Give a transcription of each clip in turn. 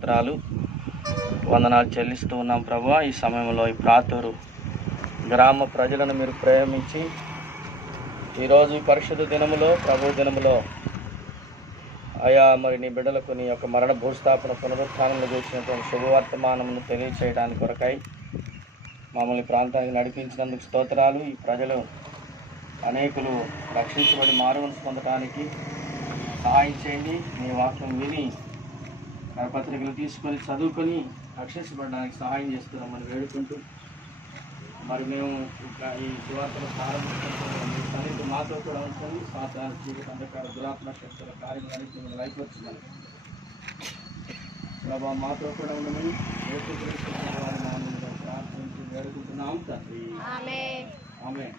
స్తోత్రాలు వందనాలు చెల్లిస్తూ ఉన్నాం ప్రభువా. ఈ సమయంలో ఈ ప్రాతూరు గ్రామ ప్రజలను మీరు ప్రేమించి ఈరోజు ఈ పరిశుద్ధ దినములో ప్రభు దినములో అయా మరి నీ బిడ్డలకు నీ యొక్క మరణ భూస్థాపన పునరుత్థానంలో చేసినటువంటి శుభవర్తమానమును తెలియచేయడానికి కొరకై మమ్మల్ని ప్రాంతానికి నడిపించినందుకు స్తోత్రాలు. ఈ ప్రజలు అనేకులు రక్షించబడి మారుమనసు పొందడానికి సహాయం చేయండి. నీ వాక్యం విని కరపత్రికలు తీసుకొని చదువుకొని రక్షించబడడానికి సహాయం చేస్తున్నామని వేడుకుంటూ మరి మేము ఈ సువార్తను ప్రారంభించుకుంటున్నాము. మాతో కూడా ఉంటుంది సాతాన జీవిత అంధకార దురాత్మ శక్తుల కార్యక్రమానికి మేము లైఫొచ్చిందని ప్రభావ మాతో కూడా ఉండమని ప్రార్థించి వేడుకుంటున్నాం తండ్రి. ఆమేన్.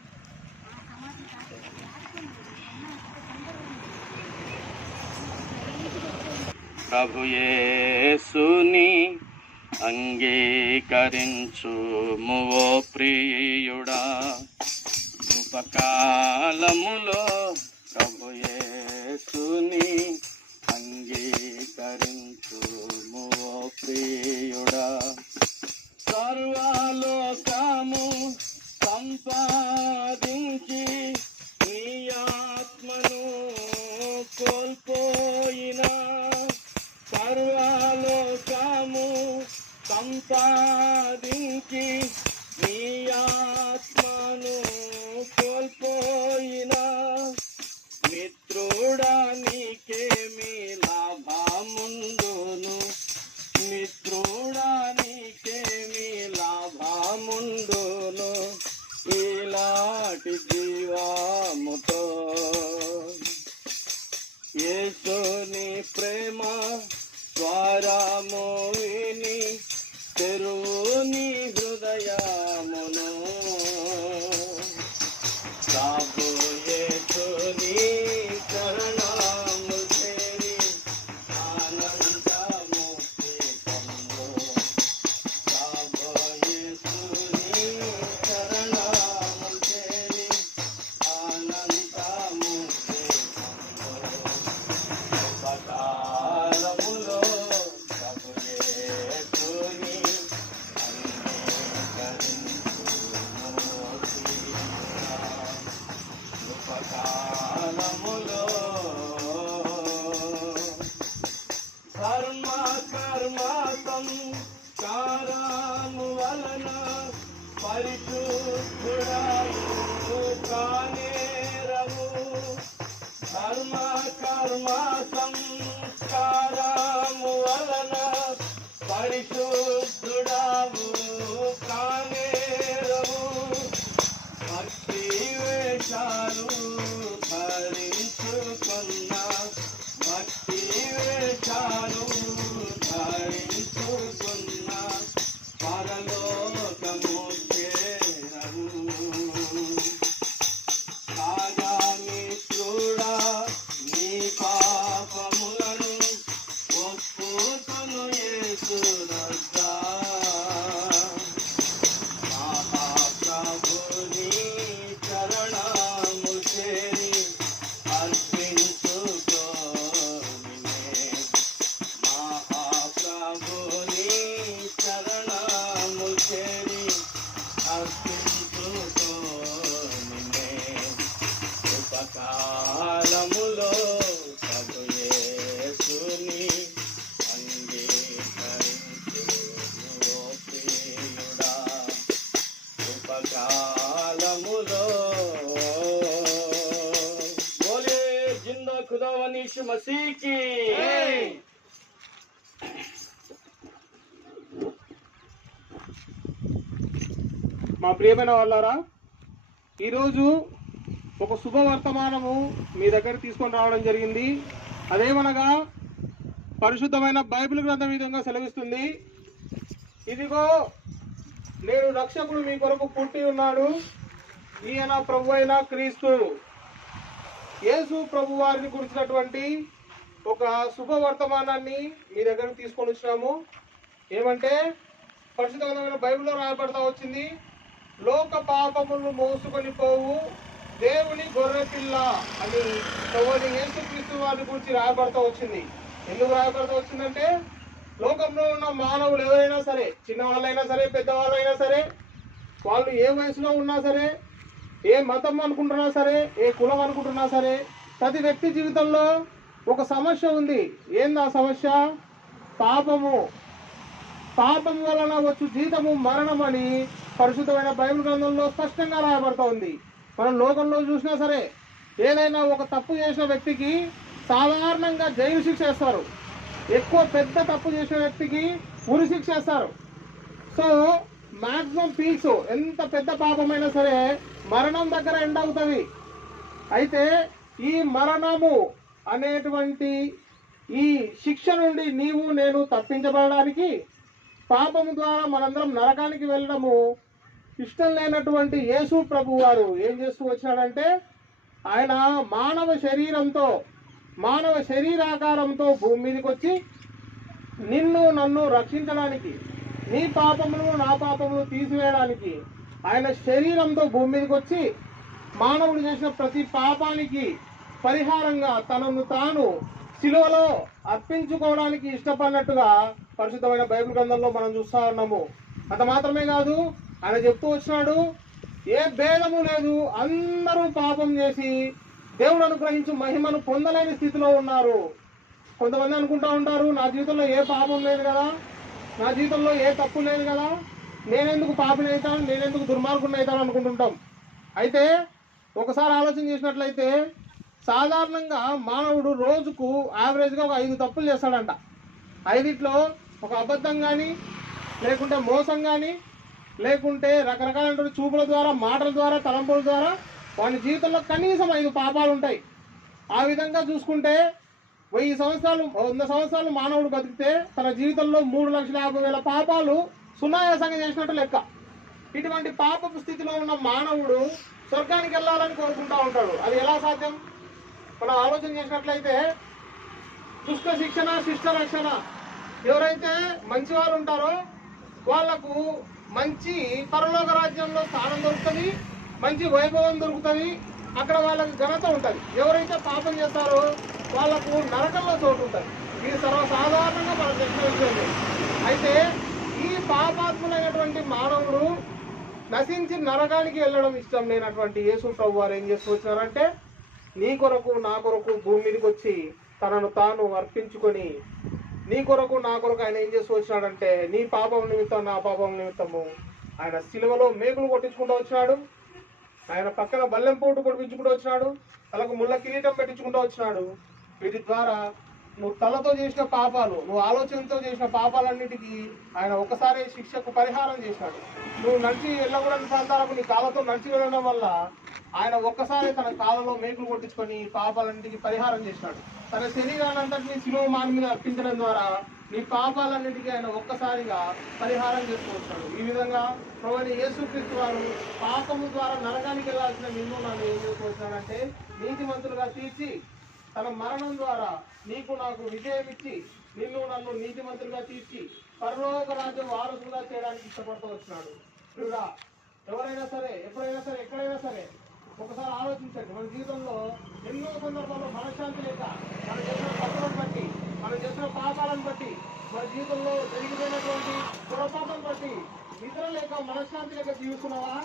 ప్రభు యేసుని అంగీకరించుము ఓ ప్రియుడా, ఉపకాలములో ప్రభు యేసుని అంగీకరించుము ఓ ప్రియుడా. సర్వలోకము సంపాదించి నీ ఆత్మను కోల్పోయినా, సర్వలోకము సంపాదించి నీ ఆత్మను కోల్పోయినా, మిత్రుడా నీకేమి లాభముందును, మిత్రుడా నీకేమి లాభముందును ఇలాంటి జీవముతో. యేసుని ప్రేమ స్వరము విని తెరువు నీ హృదయమును, ప్రభు యేసుని చరణము చేరి ఆనందము పొందు, ప్రభు యేసుని చరణము చేరి ఆనందము పొందు. ఉపకారములో ప్రభు యేసుని ఉపకారములో కర్మ సంస్కారము వలన పరిశుద్ధుడవు కానేరవు, కర్మ సంస్కారము వలన పరిశుద్ధుడవు కానేరవు. భక్తి వేషాలు ధరించుకున్న, భక్తి వేషాలు ధరించుకున్న పరలోకము చేరవు. కాగా మిత్రుడా నీ పాపములను ఒప్పుకొను యేసునొద్ద, మహాప్రభుని చరణము చేరి అర్పించుకోనినే, మహాప్రభుని చరణము చేరి అర్పించుకోనినే. ఉపకాలములో ప్రభు యేసుని అంగీకరించుము ఓ ప్రియుడా, ఉపకాలములో. బోలే జిందా ఖుదావని యీశు మసీహ్కి. మా ప్రియమైన వాళ్ళారా, ఈరోజు ఒక శుభవర్తమానము మీ దగ్గర తీసుకొని రావడం జరిగింది. అదేమనగా పరిశుద్ధమైన బైబిల్ గ్రంథం విధంగా సెలవిస్తుంది, ఇదిగో నేను రక్షకుడు మీ కొరకు పుట్టి ఉన్నాడు, ఈయన ప్రభు అయిన క్రీస్తు. యేసు ప్రభు వారిని గురించినటువంటి ఒక శుభవర్తమానాన్ని మీ దగ్గర తీసుకొని వచ్చినాము. ఏమంటే పరిశుద్ధమైన బైబిల్లో రాయబడతా వచ్చింది, లోక పాపములను మోసుకొని పోవు దేవుని గొర్రెపిల్ల అని ప్రభువైన యేసుక్రీస్తు వారిని గురించి రాయబడతా వచ్చింది. ఎందుకు రాయబడతా వచ్చిందంటే లోకంలో మానవులు ఎవరైనా సరే, చిన్నవాళ్ళైనా సరే, పెద్దవాళ్ళైనా సరే, వాళ్ళు ఏ వయసులో ఉన్నా సరే, ఏ మతం అనుకుంటున్నా సరే, ఏ కులం అనుకుంటున్నా సరే, ప్రతి వ్యక్తి జీవితంలో ఒక సమస్య ఉంది. ఏంది ఆ సమస్య? పాపము. పాపం వలన వచ్చు జీతము మరణం అని పరిశుద్ధమైన బైబిల్ గ్రంథంలో స్పష్టంగా రాయబడుతోంది. మనం లోకంలో చూసినా సరే, ఏదైనా ఒక తప్పు చేసిన వ్యక్తికి సాధారణంగా జైలు శిక్ష వేస్తారు. ఎక్కువ పెద్ద తప్పు చేసిన వ్యక్తికి ఉరి శిక్ష వేస్తారు. సో మాక్సిమం పీక్స్ ఎంత పెద్ద పాపమైనా సరే మరణం దగ్గర ఎండ్ అవుతుంది. అయితే ఈ మరణము అనేటువంటి ఈ శిక్ష నుండి నీవు నేను తప్పించబడడానికి, పాపము ద్వారా మనందరం నరకానికి వెళ్ళడము ఇష్టం లేనటువంటి యేసు ప్రభు వారు ఏం చేస్తూ వచ్చాడంటే, ఆయన మానవ శరీరంతో, మానవ శరీరాకారంతో భూమి మీదకి వచ్చి నిన్ను నన్ను రక్షించడానికి, నీ పాపములు నా పాపములు తీసివేయడానికి ఆయన శరీరంతో భూమి మీదకి వచ్చి మానవుడు చేసిన ప్రతి పాపానికి పరిహారంగా తనను తాను శిలువలో అర్పించుకోవడానికి ఇష్టపడినట్టుగా పరిశుద్ధమైన బైబిల్ గ్రంథంలో మనం చూస్తా ఉన్నాము. అంత మాత్రమే కాదు, ఆయన చెప్తూ వచ్చినాడు, ఏ భేదము లేదు, అందరూ పాపం చేసి దేవుడు అనుగ్రహించు మహిమను పొందలేని స్థితిలో ఉన్నారు. కొంతమంది అనుకుంటా ఉంటారు, నా జీవితంలో ఏ పాపం లేదు కదా, నా జీవితంలో ఏ తప్పు లేదు కదా, నేనెందుకు పాపిని అవుతాను, నేనెందుకు దుర్మార్గుని అవుతాను అనుకుంటుంటాం. అయితే ఒకసారి ఆలోచన చేసినట్లయితే సాధారణంగా మానవుడు రోజుకు యావరేజ్గా ఒక 5 తప్పులు చేస్తాడంట. 5 ఒక అబద్ధం కానీ, లేకుంటే మోసం కానీ, లేకుంటే రకరకాల చూపుల ద్వారా, మాటల ద్వారా, తలంపుల ద్వారా వాని జీవితంలో కనీసం 5 పాపాలు ఉంటాయి. ఆ విధంగా చూసుకుంటే 1000 సంవత్సరాలు 100 సంవత్సరాలు మానవుడు బతికితే తన జీవితంలో 3,50,000 పాపాలు సునాయాసంగా చేసినట్టు లెక్క. ఇటువంటి పాపపు స్థితిలో ఉన్న మానవుడు స్వర్గానికి వెళ్ళాలని కోరుకుంటా ఉంటాడు. అది ఎలా సాధ్యం? మనం ఆలోచన చేసినట్లయితే దుష్ట శిక్షణ, శిష్ట రక్షణ. ఎవరైతే మంచి వారు ఉంటారో వాళ్లకు మంచి పరలోక రాజ్యంలో స్థానం దొరుకుతుంది, మంచి వైభవం దొరుకుతుంది, అక్కడ వాళ్ళకి ఘనత ఉంటుంది. ఎవరైతే పాపం చేస్తారో వాళ్లకు నరకంలో చోటు ఉంటుంది. ఇది సర్వసాధారణంగా మనం తెలిసిన విషయమే. అయితే ఈ పాపాత్ములైనటువంటి మానవుడు నశించి నరకానికి వెళ్ళడం ఇష్టం లేనటువంటి యేసు ప్రభు వారు ఏం చేస్తూ వచ్చారంటే, నీ కొరకు నా కొరకు భూమి మీదకి వచ్చి తనను తాను అర్పించుకొని, నీ కొరకు నా కొరకు ఆయన ఏం చేస్తూ వచ్చినాడంటే, నీ పాపం నిమిత్తం నా పాపం నిమిత్తము ఆయన శిలువలో మేకులు కొట్టించుకుంటూ వచ్చినాడు. ఆయన పక్కన బల్లెం పోటు కొట్టించుకుంటూ వచ్చినాడు. తలకు ముళ్ళ కిరీటం పెట్టించుకుంటూ వచ్చినాడు. వీటి ద్వారా నువ్వు తలతో చేసిన పాపాలు, నువ్వు ఆలోచనతో చేసిన పాపాలన్నిటికీ ఆయన ఒకసారి శిక్షకు పరిహారం చేశాడు. నువ్వు నడిచి వెళ్ళకూడని ప్రాంతాలకు నీ కాళ్ళతో నడిచి వెళ్ళడం వల్ల ఆయన ఒక్కసారి తన కాళ్ళలో మేకులు కొట్టించుకొని పాపాలన్నిటికీ పరిహారం చేశాడు. తన శరీరాన్నంతటినీ శిలువ మాను మీద అర్పించడం ద్వారా నీ పాపాలన్నిటికీ ఆయన ఒక్కసారిగా పరిహారం చేసుకోవచ్చాడు. ఈ విధంగా ప్రభువైన యేసుక్రీస్తు వారు పాపము ద్వారా నరకానికి వెళ్ళాల్సిన నిన్ను నన్ను ఏం చేసుకోవచ్చాడంటే నీతిమంతులుగా తీర్చి తన మరణం ద్వారా నీకు నాకు విజయం ఇచ్చి నిన్ను నన్ను నీతిమంతులుగా తీర్చి పరలోక రాజ్యం వారసులుగా చేయడానికి ఇష్టపడుతూ వచ్చినాడు. ప్రియుడా, ఎవరైనా సరే, ఎప్పుడైనా సరే, ఎక్కడైనా సరే ఒకసారి ఆలోచించండి. మన జీవితంలో ఎన్నో సందర్భాల్లో మనశ్శాంతి లేక, మనం చేసిన తప్పులను బట్టి, మనం చేసిన పాపాలను బట్టి, మన జీవితంలో జరిగిపోయినటువంటి పొరపాటును బట్టి నిద్ర లేక, మనశ్శాంతి లేక జీవిస్తున్నావా?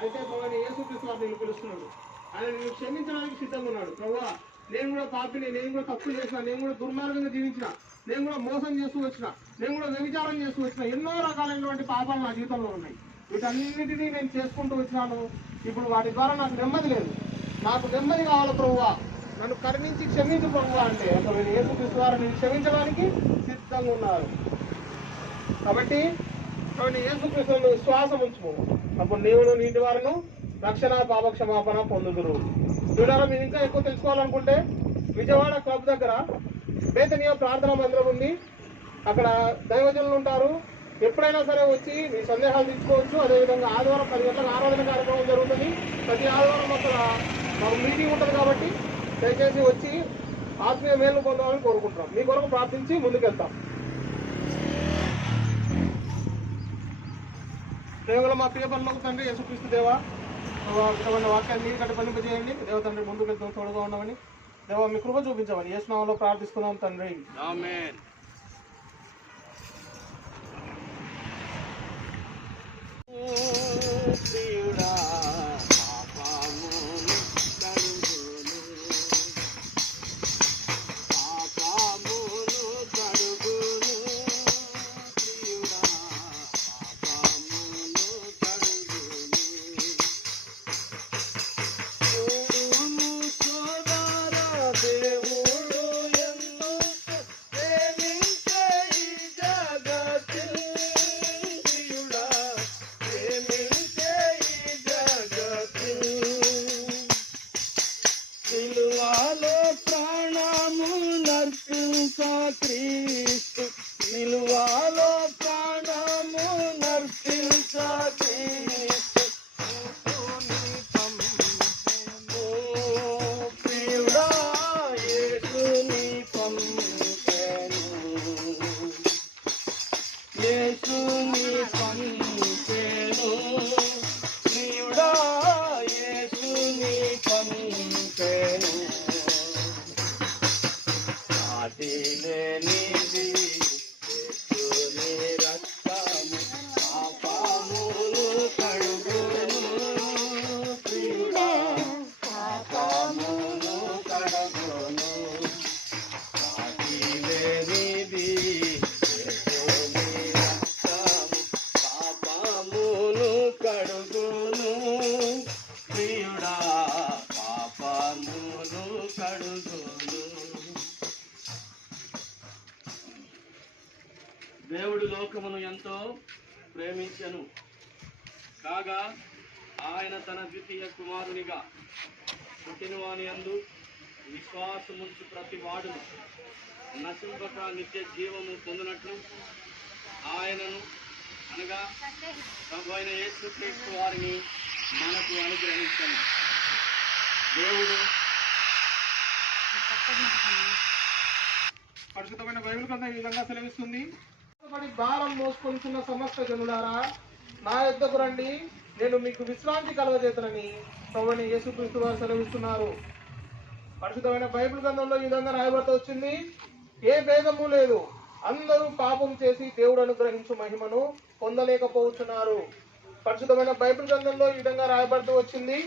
అయితే ప్రభువైన యేసుక్రీస్తు వారు నిన్ను పిలుస్తున్నాడు. ఆయన నిన్ను క్షమించడానికి సిద్ధంగా ఉన్నాడు. ప్రభువా, నేను కూడా పాపిని, నేను కూడా తప్పులు చేసిన, నేను కూడా దుర్మార్గంగా జీవించిన, నేను కూడా మోసం చేస్తూ వచ్చిన, నేను కూడా వ్యభిచారం చేస్తూ వచ్చిన, ఎన్నో రకాలైనటువంటి పాపాలు నా జీవితంలో ఉన్నాయి. వీటన్నిటినీ నేను చేసుకుంటూ వచ్చినాను. ఇప్పుడు వాటి ద్వారా నాకు నెమ్మది లేదు. నాకు నెమ్మది కావాలి ప్రభువా, నన్ను కరుణించి క్షమించు ప్రభువా అంటే అసలు యేసుక్రీస్తు వారు నేను క్షమించడానికి సిద్ధంగా ఉన్నారు. కాబట్టి యేసుక్రీస్తును విశ్వాసం ఉంచుకో, అప్పుడు నీవును నీటి వారును రక్షణ పాప క్షమాపణ పొందుదురు. చూడారా, మీరు ఇంకా ఎక్కువ తెలుసుకోవాలనుకుంటే విజయవాడ క్లబ్ దగ్గర బేతనీయ ప్రార్థనా మందిరం ఉంది. అక్కడ దైవజనులు ఉంటారు. ఎప్పుడైనా సరే వచ్చి మీ సందేహాలు తీసుకోవచ్చు. అదేవిధంగా ఆదివారం 10 గంటలకు ఆరాధన కార్యక్రమం జరుగుతుంది. ప్రతి ఆదివారం అక్కడ మాకు మీటింగ్ ఉంటుంది. కాబట్టి దయచేసి వచ్చి ఆత్మీయ మేలు పొందాలని కోరుకుంటున్నాం. మీ కొరకు ప్రార్థించి ముందుకెళ్తాం. కేవలం మా ప్రియ పనులకు తండ్రి యేసుక్రీస్తు దేవా, వాక్యాన్ని మీరు కట్టి పండింపజేయండి. దేవ తండ్రి ముందుకు వెళ్తూ తోడుగా ఉండమని, దేవ మీ కృప చూపించమని యేసు నామములో ప్రార్థిస్తున్నాం తండ్రి. ఆమేన్. నాలో ప్రాణము నర్తించకి ప్రియుడా యేసుని పంపెను యేసుని పంపెను ప్రియుడా యేసుని పంపెను ఆటిలేనిది యేసుని రక్తము పాపమును కడుగును ప్రియుడా పాపమును కడుగును ఆటిలేనిది యేసుని రక్తము పాపమును కడుగును ప్రియుడా పాపమును కడుగును. దేవుడు లోకమును ఎంతో ప్రేమించెను కాగా ఆయన తన ద్వితీయ కుమారునిగా పుట్టినవాని యందు విశ్వాసముంచు ప్రతి వాడును నశింపక నిత్య జీవము పొందినట్లు ఆయనను అనగా ప్రభు అయిన యేసుక్రీస్తు వారిని మనకు అనుగ్రహించను. దేవుడు పరిశుద్ధమైన బైబిల్ గ్రంథం ఈ విధంగా సెలవిస్తుంది. భారం మోసుకొనిచున్న సమస్త జనులారా నా యొద్దకు రండి, నేను మీకు విశ్రాంతి కలగజేతనని ప్రభువైన యేసుక్రీస్తు వారు సెలవిస్తున్నారు. పరిశుద్ధమైన బైబిల్ గ్రంథంలో ఈ విధంగా రాయబడుతూ వచ్చింది, ఏ భేదము లేదు, అందరూ పాపం చేసి దేవుడు అనుగ్రహించు మహిమను పొందలేకపోతున్నారు. పరిశుద్ధమైన బైబిల్ గ్రంథంలో ఈ విధంగా రాయబడుతూ వచ్చింది,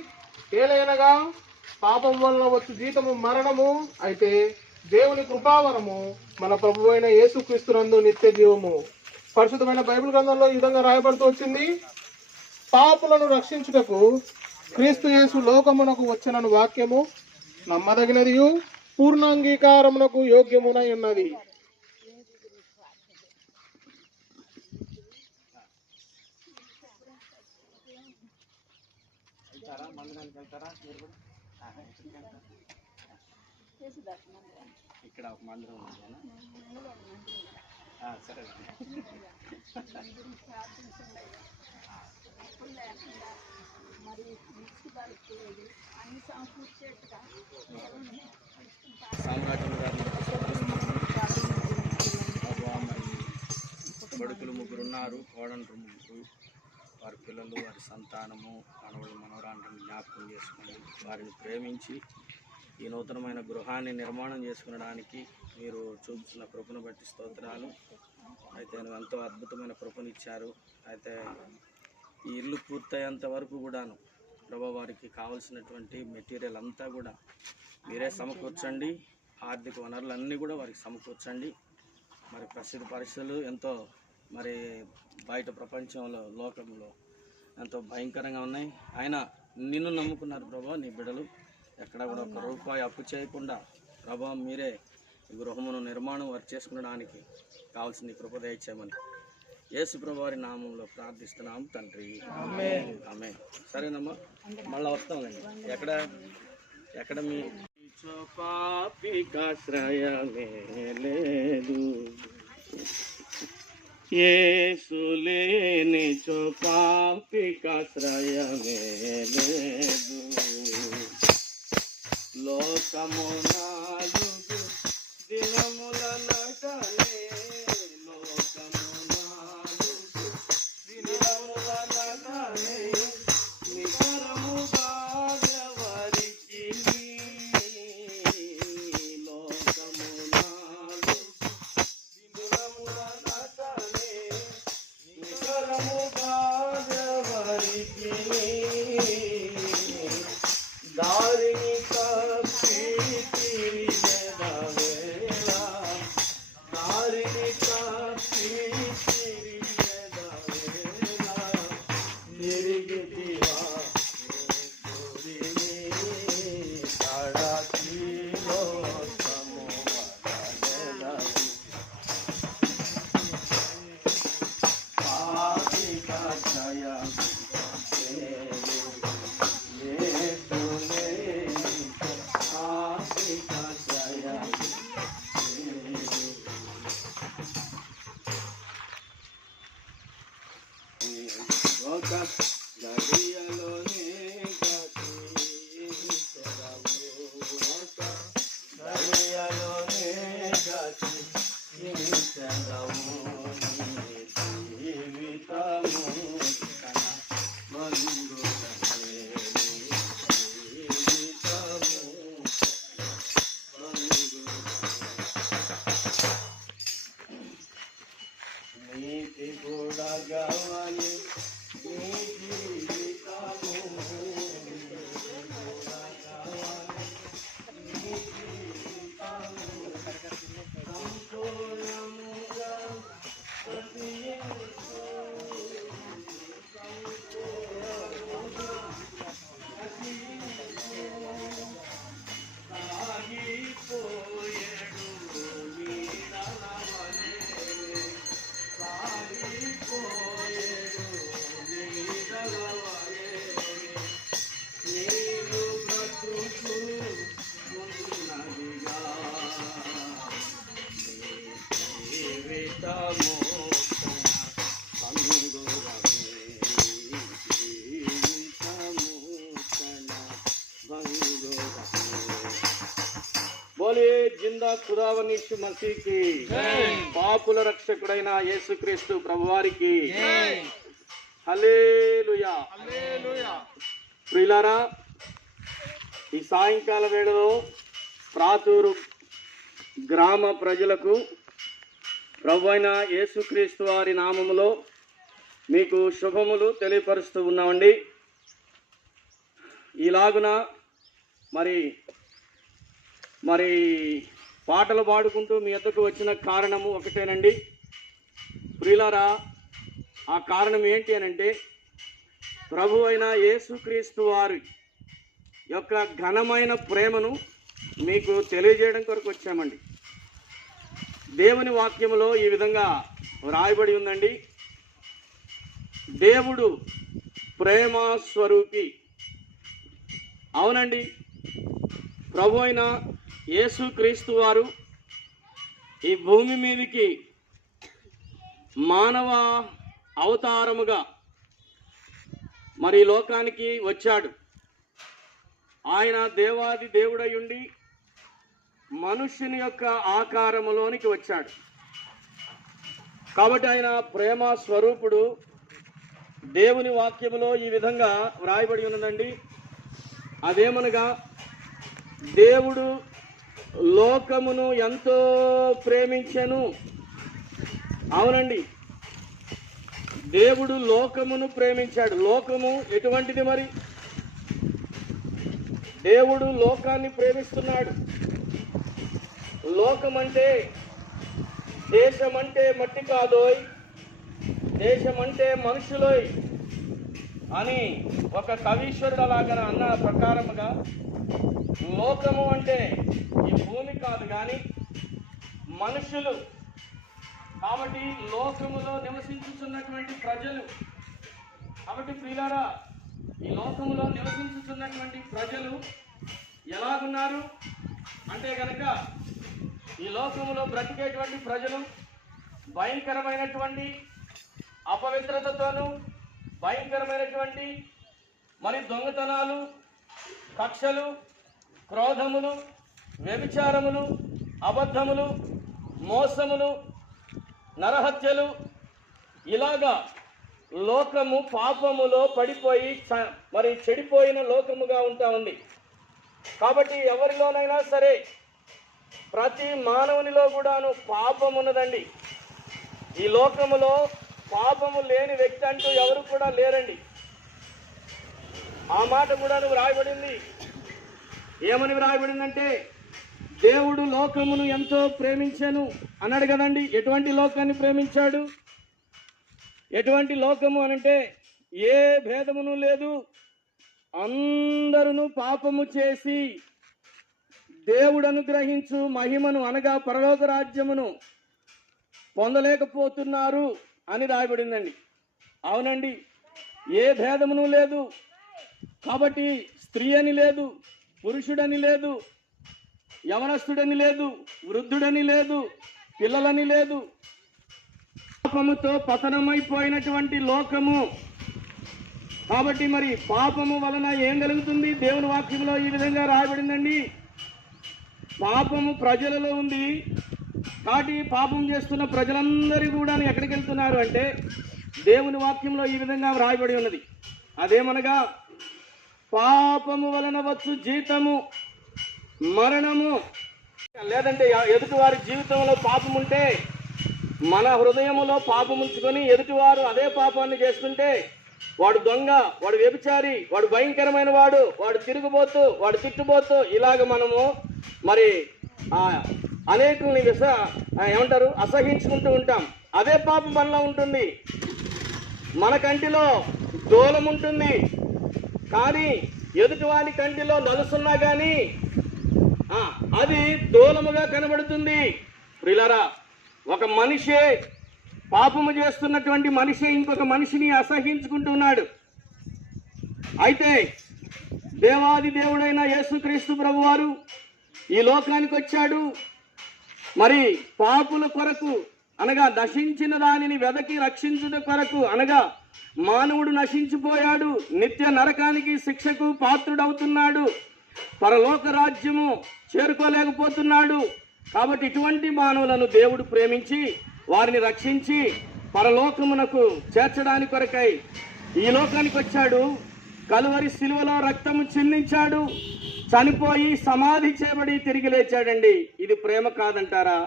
ఏలైనగా పాపం వలన వచ్చు జీతము మరణము, అయితే దేవుని కృపావరము మన ప్రభువు అయిన యేసుక్రీస్తునందు నిత్య జీవము. పరిశుద్ధమైన బైబిల్ గ్రంథంలో ఈ విధంగా రాయబడుతూ వచ్చింది, పాపులను రక్షించుటకు క్రీస్తు యేసు లోకమునకు వచ్చినను వాక్యము నమ్మదగినదియు పూర్ణాంగీకారమునకు యోగ్యమునై ఉన్నది. ఇక్కడ ఒక మందిరం ఉంది సరే సామ్రాజ్యం కొడుకులు ముగ్గురు ఉన్నారు, కోడండ్రు ముగ్గురు, వారి పిల్లలు వారి సంతానము మనవళ్ళు మనవరాండ్రుని జ్ఞాపకం చేసుకోండి. వారిని ప్రేమించి ఈ నూతనమైన గృహాన్ని నిర్మాణం చేసుకునడానికి మీరు చూపుతున్న కృపను బట్టి స్తోత్రాలు. అయితే నువ్వు ఎంతో అద్భుతమైన కృపనిచ్చారు. అయితే ఈ ఇల్లు పూర్తయ్యేంత వరకు కూడాను ప్రభు వారికి కావాల్సినటువంటి మెటీరియల్ అంతా కూడా మీరే సమకూర్చండి, ఆర్థిక వనరులన్నీ కూడా వారికి సమకూర్చండి. మరి ప్రసిద్ధ పరిస్థితులు ఎంతో మరి బయట ప్రపంచంలో లోకంలో ఎంతో భయంకరంగా ఉన్నాయి. అయినా నిన్ను నమ్ముకున్నారు ప్రభా నీ బిడ్డలు, ఎక్కడ కూడా ఒక రూపాయి అప్పు చేయకుండా ప్రభా మీరే ఈ గృహమును నిర్మాణం వర్క్ చేసుకునడానికి కావాల్సిన కృప దయచేయమని యేసు ప్రభు వారి నామంలో ప్రార్థిస్తున్నాం తండ్రి, ఆమేన్ ఆమేన్. సరేనమ్మా, మళ్ళీ వస్తామండి. ఎక్కడ మీ పాపికాశ్రయమే లేదు, యేసు లేనిచో పాపికాశ్రయమే లేదు. లోకమునాలుగు దినముల నటనే, లోకమునాలుగు దినముల నటనే, నికరముగా ఎవరికి లోకమునాలుగు దినముల నటనే, నికరముగా ఎవరికి దారిని తప్పి తిరిగే ఒక గడియలోనే గతించెదవు, ఒక గడియలోనే గతించెదవు, నీ జీవితము కన బంధువలే, నీ జీవితము నీతి కూడా గవని నీ జీవితము, నీ జీవితము సంపూర్ణముగా ప్రతియంతో సాగిపోయేడు నీడల వలె, సాగిపోయేడు నీడల వలె, నీరు బ్రతుకు ఉన్నదిగా, నీ జీవితము కన బంధువలే, జీవితము కన బంధువలే। బోలియే జిందా ఖుదావనిష్ మసీకి, పాపుల రక్షకుడైన యేసుక్రీస్తు ప్రభువారికి హల్లెలూయా। ప్రియులారా, ఈ సాయంకాల వేళలో ప్రాతూరు గ్రామ ప్రజలకు ప్రభువైన యేసుక్రీస్తు వారి నామములో మీకు శుభములు తెలియపరుస్తూ ఉన్నామండి। ఈలాగున మరి పాటలు పాడుకుంటూ మీ వద్దకు వచ్చిన కారణము ఒకటేనండి ప్రియులారా। ఆ కారణం ఏంటి అనంటే, ప్రభు అయిన యేసుక్రీస్తు వారి యొక్క ఘనమైన ప్రేమను మీకు తెలియజేయడం కొరకు వచ్చామండి। దేవుని వాక్యములో ఈ విధంగా వ్రాయబడి ఉందండి, దేవుడు ప్రేమ స్వరూపి। అవునండి, ప్రభు అయిన యేసుక్రీస్తు వారు ఈ భూమి మీదకి మానవ అవతారముగా మరి లోకానికి వచ్చాడు। ఆయన దేవాది దేవుడై ఉండి మనుష్యుని యొక్క ఆకారములోనికి వచ్చాడు కాబట్టి ఆయన ప్రేమ స్వరూపుడు। దేవుని వాక్యములో ఈ విధంగా వ్రాయబడి ఉన్నదండి, అదేమనగా దేవుడు లోకమును ఎంతో ప్రేమించెను। అవునండి, దేవుడు లోకమును ప్రేమించాడు। లోకము ఎటువంటిది? మరి దేవుడు లోకాన్ని ప్రేమిస్తున్నాడు। లోకమంటే దేశమంటే మట్టి కాదోయ్, దేశమంటే మనుషులోయ్ అని ఒక కవీశ్వరుడు అలాగా అన్న ప్రకారముగా లోకము అంటే ఈ భూమి కాదు కానీ మనుషులు। కాబట్టి లోకములో నివసించుతున్నటువంటి ప్రజలు, కాబట్టి ప్రియులారా, ఈ లోకములో నివసించుతున్నటువంటి ప్రజలు ఎలాగున్నారు అంటే గనక, ఈ లోకములో బ్రతికేటువంటి ప్రజలు భయంకరమైనటువంటి అపవిత్రతతోనూ, భయంకరమైనటువంటి మరి దొంగతనాలు, కక్షలు, క్రోధములు, వ్యభిచారములు, అబద్ధములు, మోసములు, నరహత్యలు, ఇలాగా లోకము పాపములో పడిపోయి మరి చెడిపోయిన లోకముగా ఉంటా ఉంది। కాబట్టి ఎవరిలోనైనా సరే, ప్రతి మానవునిలో కూడాను పాపం ఉన్నదండి। ఈ లోకములో పాపము లేని వ్యక్తి అంటూ ఎవరు కూడా లేరండి। ఆ మాట కూడా వ్రాయబడింది, ఏమని వ్రాయబడిందంటే, దేవుడు లోకమును ఎంతో ప్రేమించెను అన్నాడు కదండి। ఎటువంటి లోకాన్ని ప్రేమించాడు? ఎటువంటి లోకము అనంటే ఏ భేదమును లేదు, అందరూ పాపము చేసి దేవుడు అనుగ్రహించు మహిమను అనగా పరలోక రాజ్యమును పొందలేకపోతున్నారు అని రాయబడిందండి। అవునండి, ఏ భేదమును లేదు। కాబట్టి స్త్రీ అని లేదు, పురుషుడని లేదు, యవనస్తుడని లేదు, వృద్ధుడని లేదు, పిల్లలని లేదు। పాపముతో పతనమైపోయినటువంటి లోకము కాబట్టి మరి పాపము వలన ఏం కలుగుతుంది? దేవుని వాక్యంలో ఈ విధంగా రాయబడిందండి. పాపము ప్రజలలో ఉంది కాబట్టి పాపం చేస్తున్న ప్రజలందరూ కూడా ఎక్కడికి వెళ్తున్నారు అంటే దేవుని వాక్యంలో ఈ విధంగా రాయబడి ఉన్నది. అదేమనగా పాపము వలన వచ్చు జీతము మరణము. లేదంటే ఎదుటివారి జీవితంలో పాపం ఉంటే మన హృదయంలో పాపం ఉంచుకొని ఎదుటివారు అదే పాపాన్ని చేస్తుంటే వాడు దొంగ, వాడు వ్యభిచారి, వాడు భయంకరమైన వాడు, వాడు తిరుగుబోతూ, వాడు తిట్టుబోతూ ఇలాగ మనము మరి అనేకుల్ని ఏమంటారు అసహించుకుంటూ ఉంటాం. అదే పాపం మనలో ఉంటుంది. మన కంటిలో దూలం ఉంటుంది కానీ ఎదుటివాడి కంటిలో నలుసున్నా కానీ అది దూలముగా కనబడుతుంది. ప్రియులారా, ఒక మనిషే పాపము చేస్తున్నటువంటి మనిషి ఇంకొక మనిషిని అసహించుకుంటున్నాడు. అయితే దేవాది దేవుడైన యేసుక్రీస్తు ప్రభువారు ఈ లోకానికి వచ్చాడు. మరి పాపుల కొరకు అనగా నశించిన దానిని వెదకి రక్షించుట కొరకు అనగా మానవుడు నశించిపోయాడు, నిత్య నరకానికి శిక్షకు పాత్రుడవుతున్నాడు, పరలోక రాజ్యము చేరుకోలేకపోతున్నాడు. కాబట్టి ఇటువంటి మానవులను దేవుడు ప్రేమించి వారిని రక్షించి పరలోకమునకు చేర్చడానికి కొరకై ఈ లోకానికి వచ్చాడు. కలువరి శిలువలో రక్తము చిందించాడు, చనిపోయి సమాధి చేయబడి తిరిగి లేచాడండి. ఇది ప్రేమ కాదంటారా?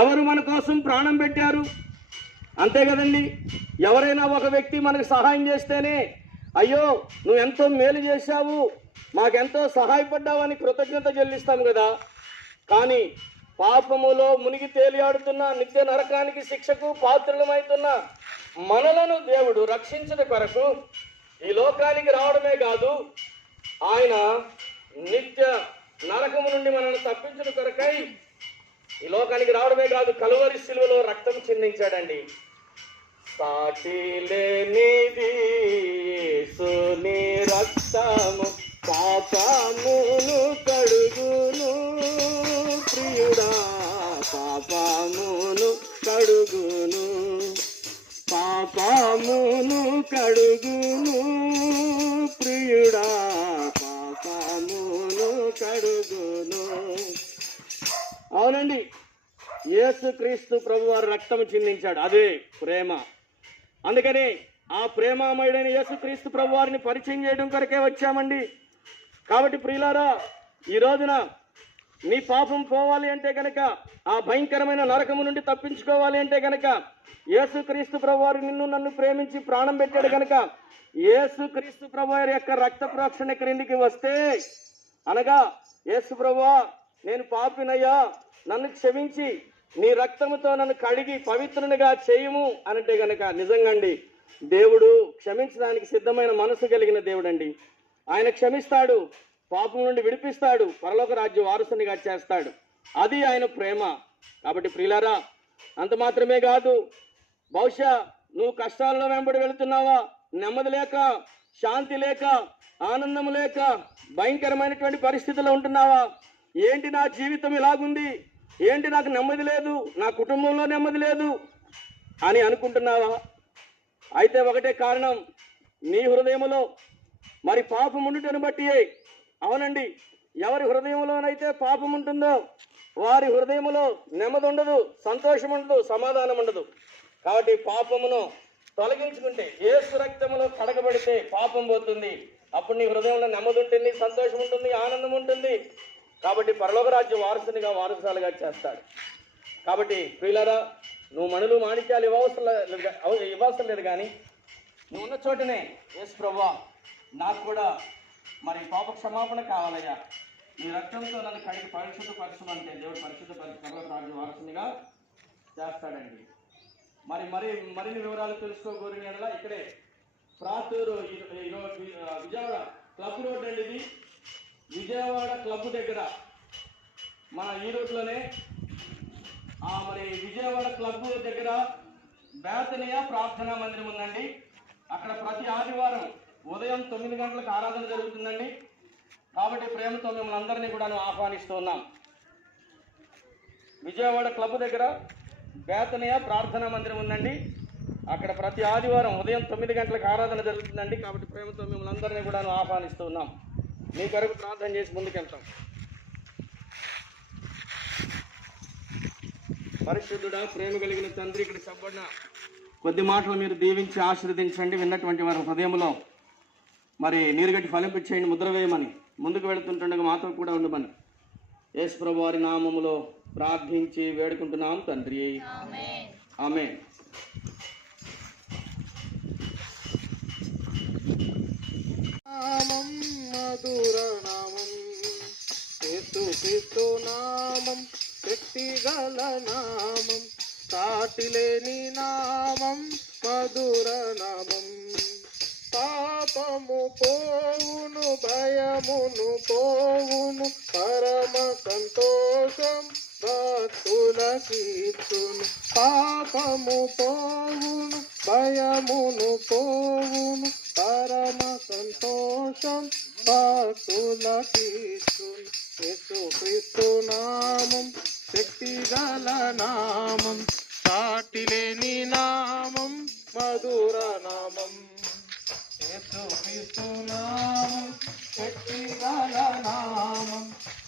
ఎవరు మన కోసం ప్రాణం పెట్టారు? అంతే కదండి. ఎవరైనా ఒక వ్యక్తి మనకు సహాయం చేస్తేనే అయ్యో నువ్వు ఎంతో మేలు చేశావు, మాకెంతో సహాయపడ్డావని కృతజ్ఞత చెల్లిస్తాం కదా. కానీ పాపములో మునిగి తేలియాడుతున్న నిత్య నరకానికి శిక్షకు పాత్రులమవుతున్న మనలను దేవుడు రక్షించట కొరకు ఈ లోకానికి రావడమే కాదు, ఆయన నిత్య నరకము నుండి మనల్ని తప్పించడం కొరకై ఈ లోకానికి రావడమే కాదు కలువరి శిలువలో రక్తం చిందించాడండి. సాటి లేనిది యేసుని రక్తము పాపమును కడుగును ప్రియుడా, పాపమును కడుగును, పాపమును కడుగును ప్రియుడా, పాపమును కడుగును. అవునండి, యేసుక్రీస్తు ప్రభువారు రక్తం చిందించాడు. అదే ప్రేమ. అందుకని ఆ ప్రేమమయుడైన యేసుక్రీస్తు ప్రభువారిని పరిచయం చేయడం కొరకే వచ్చామండి. కాబట్టి ప్రియులారా, ఈ రోజున నీ పాపం పోవాలి అంటే కనుక, ఆ భయంకరమైన నరకము నుండి తప్పించుకోవాలి అంటే కనుక యేసుక్రీస్తు ప్రభువారు నిన్ను నన్ను ప్రేమించి ప్రాణం పెట్టాడు కనుక యేసుక్రీస్తు ప్రభువారి యొక్క రక్త ప్రోక్షణ క్రిందికి వస్తే అనగా యేసు ప్రభువా నేను పాపినయ్యా, నన్ను క్షమించి నీ రక్తముతో నన్ను కడిగి పవిత్రునిగా చేయము అనంటే గనక నిజంగా అండి దేవుడు క్షమించడానికి సిద్ధమైన మనసు కలిగిన దేవుడు అండి. ఆయన క్షమిస్తాడు, పాపం నుండి విడిపిస్తాడు, పరలోక రాజ్య వారసునిగా చేస్తాడు. అది ఆయన ప్రేమ. కాబట్టి ప్రియులారా, అంత మాత్రమే కాదు, బహుశా నువ్వు కష్టాల్లో వెంబడి వెళుతున్నావా, నెమ్మది లేక, శాంతి లేక, ఆనందం లేక, భయంకరమైనటువంటి పరిస్థితుల్లో ఉంటున్నావా? ఏంటి నా జీవితం ఇలాగుంది, ఏంటి నాకు నెమ్మది లేదు, నా కుటుంబంలో నెమ్మది లేదు అని అనుకుంటున్నావా? అయితే ఒకటే కారణం, నీ హృదయంలో మరి పాపం ఉండుటను బట్టి. అవునండి, ఎవరి హృదయంలోనైతే పాపం ఉంటుందో వారి హృదయంలో నెమ్మది ఉండదు, సంతోషం ఉండదు, సమాధానం ఉండదు. కాబట్టి పాపమును తొలగించుకుంటే, యేసు రక్తములో కడగబడితే పాపం పోతుంది. అప్పుడు నీ హృదయంలో నెమ్మది ఉంటుంది, సంతోషం ఉంటుంది, ఆనందం ఉంటుంది. కాబట్టి పరలోక రాజ్య వారసునిగా వారసులుగా చేస్తాడు. కాబట్టి ప్రియులారా, నువ్వు మణులు మాణిక్యాలు ఇవ్వాల్సిన లేదు, కానీ నువ్వు ఉన్న చోటనే యేసు ప్రభువా నాకు కూడా మరి పాప క్షమాపణ కావాలయ్యా, నీ రక్తంతో నన్ను కడిగి పరిశుద్ధపరచమంటే దేవుడు పరిశుద్ధపరిచి పరలోక రాజ్య వారసునిగా చేస్తాడండి. మరిన్ని వివరాలు తెలుసుకోగోరిన యెడల ఇక్కడే ప్రాతూరు విజయవాడ క్లబ్ రోడ్ అండి. ఇది విజయవాడ క్లబ్ దగ్గర మన ఈ రోడ్లోనే మరి విజయవాడ క్లబ్ దగ్గర బేతనియా ప్రార్థనా మందిరం ఉందండి. అక్కడ ప్రతి ఆదివారం ఉదయం 9 గంటలకు ఆరాధన జరుగుతుందండి. కాబట్టి ప్రేమతో మిమ్మల్ని అందరినీ కూడా ఆహ్వానిస్తూ ఉన్నాం. విజయవాడ క్లబ్ దగ్గర బేతనియా ప్రార్థనా మందిరం ఉందండి. అక్కడ ప్రతి ఆదివారం ఉదయం 9 గంటలకు ఆరాధన జరుగుతుందండి. కాబట్టి ప్రేమతో మిమ్మల్ని అందరినీ కూడా ఆహ్వానిస్తూ ఉన్నాం. మీ కొరకు ప్రార్థన చేసి ముందుకెళ్తాం. పరిశుద్ధుడా, ప్రేమ కలిగిన తండ్రి, ఇక్కడ చెప్పబడిన కొద్ది మాటలు మీరు దీవించి ఆశీర్వదించండి. విన్నటువంటి వారి హృదయంలో మరి నీరుగట్టి ఫలింపించేయండి, ముద్ర వేయమని, ముందుకు వెళుతుంటుండగా మాతో కూడా ఉండమని యేసు ప్రభు వారి నామములో ప్రార్థించి వేడుకుంటున్నాం తండ్రి. ఆమేన్. నామం మధుర నామం, యేసుక్రీస్తు నామం, శక్తిగల నామం, సాటిలేని నామం, మధుర నామం. పాపము పోవును, భయమును పోవును, పరమ సంతోషం భక్తులకిచ్చును. పాపము పోవును, భయమును పోవును, పరమ సంతోషం భక్తులకిచ్చును. యేసుక్రీస్తు నామం, శక్తిగల నామం, సాటిలేని నామం, మధుర నామం. యేసుక్రీస్తు నామం, శక్తిగల నామం,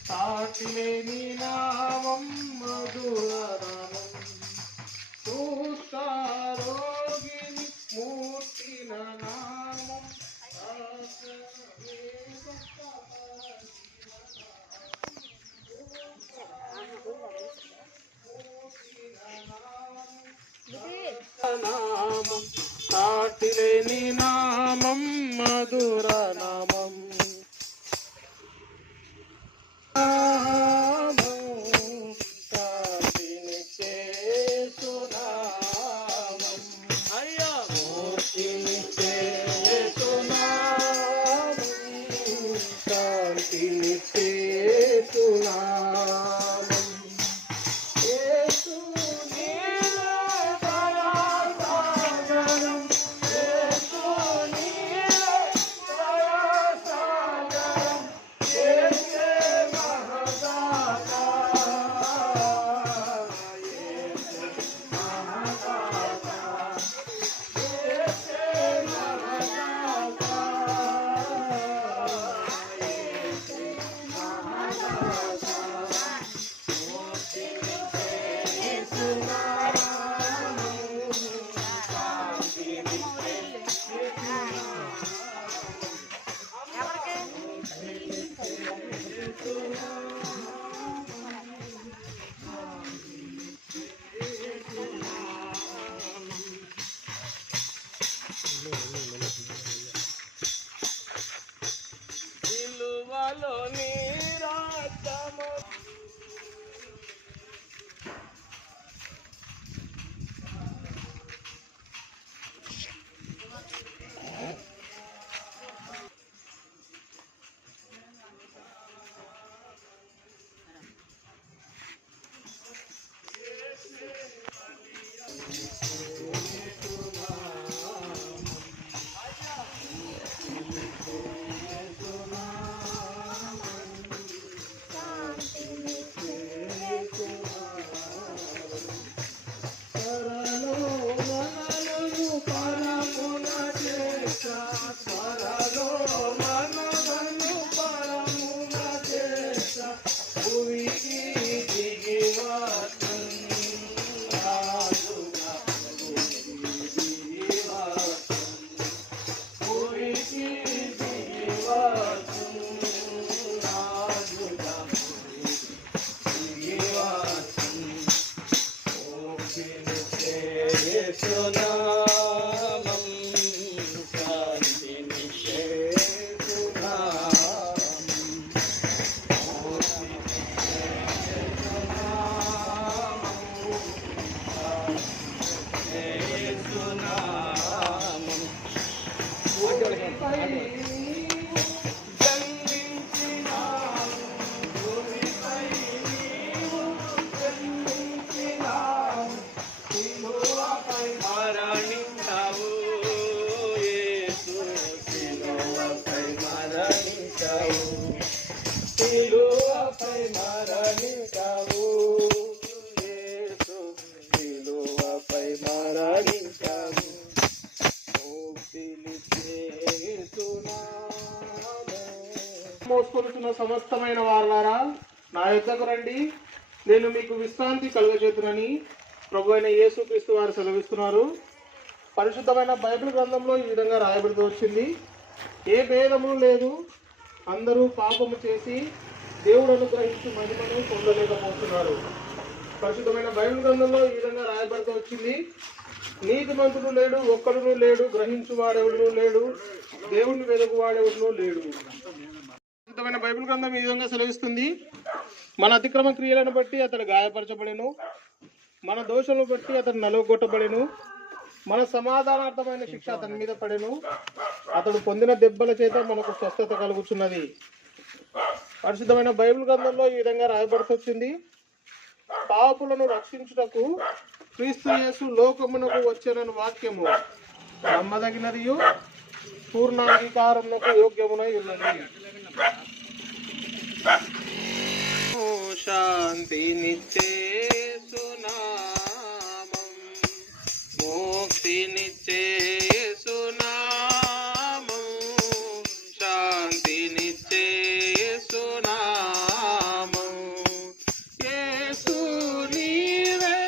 సాటిలేని నామం, మధుర నామం. కుష్ఠరోగిని మూర్తిన నామం, నామం, సాటిలేని నామం, మధుర నామం. సిలువలో నీ రక్తము సిలువపై మరణించావు యేసు, సిలువపై మరణించావు. వచ్చుచున్న సమస్తమైన వారలారా నా యొద్దకు రండి, నేను మీకు విశ్రాంతి కలుగజేతునని ప్రభు అయిన యేసుక్రీస్తు వారు సెలవిస్తున్నారు. పరిశుద్ధమైన బైబిల్ గ్రంథంలో ఈ విధంగా రాయబడుతూ వచ్చింది, ఏ భేదము లేదు, అందరూ పాపము చేసి దేవుడు అనుగ్రహించి మహిమను పొందలేకపోతున్నారు. పరిశుద్ధమైన బైబిల్ గ్రంథంలో ఈ విధంగా రాయబడుతూ వచ్చింది, నీతిమంతుడు లేడు, ఒక్కడును లేడు, గ్రహించువాడెవడును లేడు, దేవుని వెలుగువాడెవడును లేడు. పరిశుద్ధమైన బైబిల్ గ్రంథం ఈ విధంగా సెలవిస్తుంది, మన అతిక్రమ క్రియలను బట్టి అతడు గాయపరచబడెను, మన దోషలను బట్టి అతడు నలుగొట్టబడెను, మన సమాధానార్థమైన శిక్ష అతని మీద పడెను, అతడు పొందిన దెబ్బల చేత మనకు స్వస్థత కలుగుచున్నది. పరిశుద్ధమైన బైబిల్ గ్రంథంలో ఈ విధంగా రాయబడుతొచ్చింది, పాపులను రక్షించుటకు క్రీస్తు యేసు లోకమునకు వచ్చెనను వాక్యము నమ్మదగినదియు పూర్ణాంగీకారమునకు యోగ్యమునై ఉన్నది. శాంతినిచ్చే సునామం, మోక్షినిచ్చే సునామం, శాంతినిచ్చే సునామం. యేసు నీవే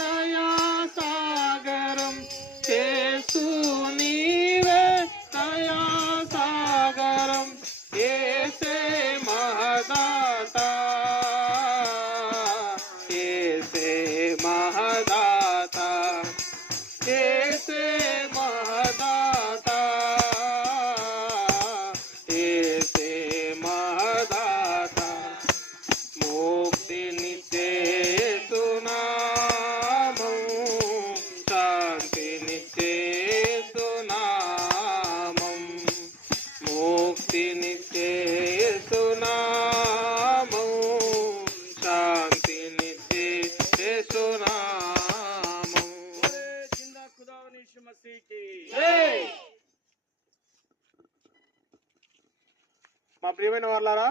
దయాసాగరం, యేసు నీవే దయాసాగరం, యేసే మహదాత, యేసే మహదాత, యేసే మహదాత, యేసే మహదాత. ముక్తినిచ్చే సునామం, శాంతినిచ్చే సునామం, ముక్తినిచ్చే సునామం, శాంతినిచ్చే సునామం. జిందా ఖుదావని యీశు మసీహ్కి. మా ప్రియమైన వాళ్ళారా,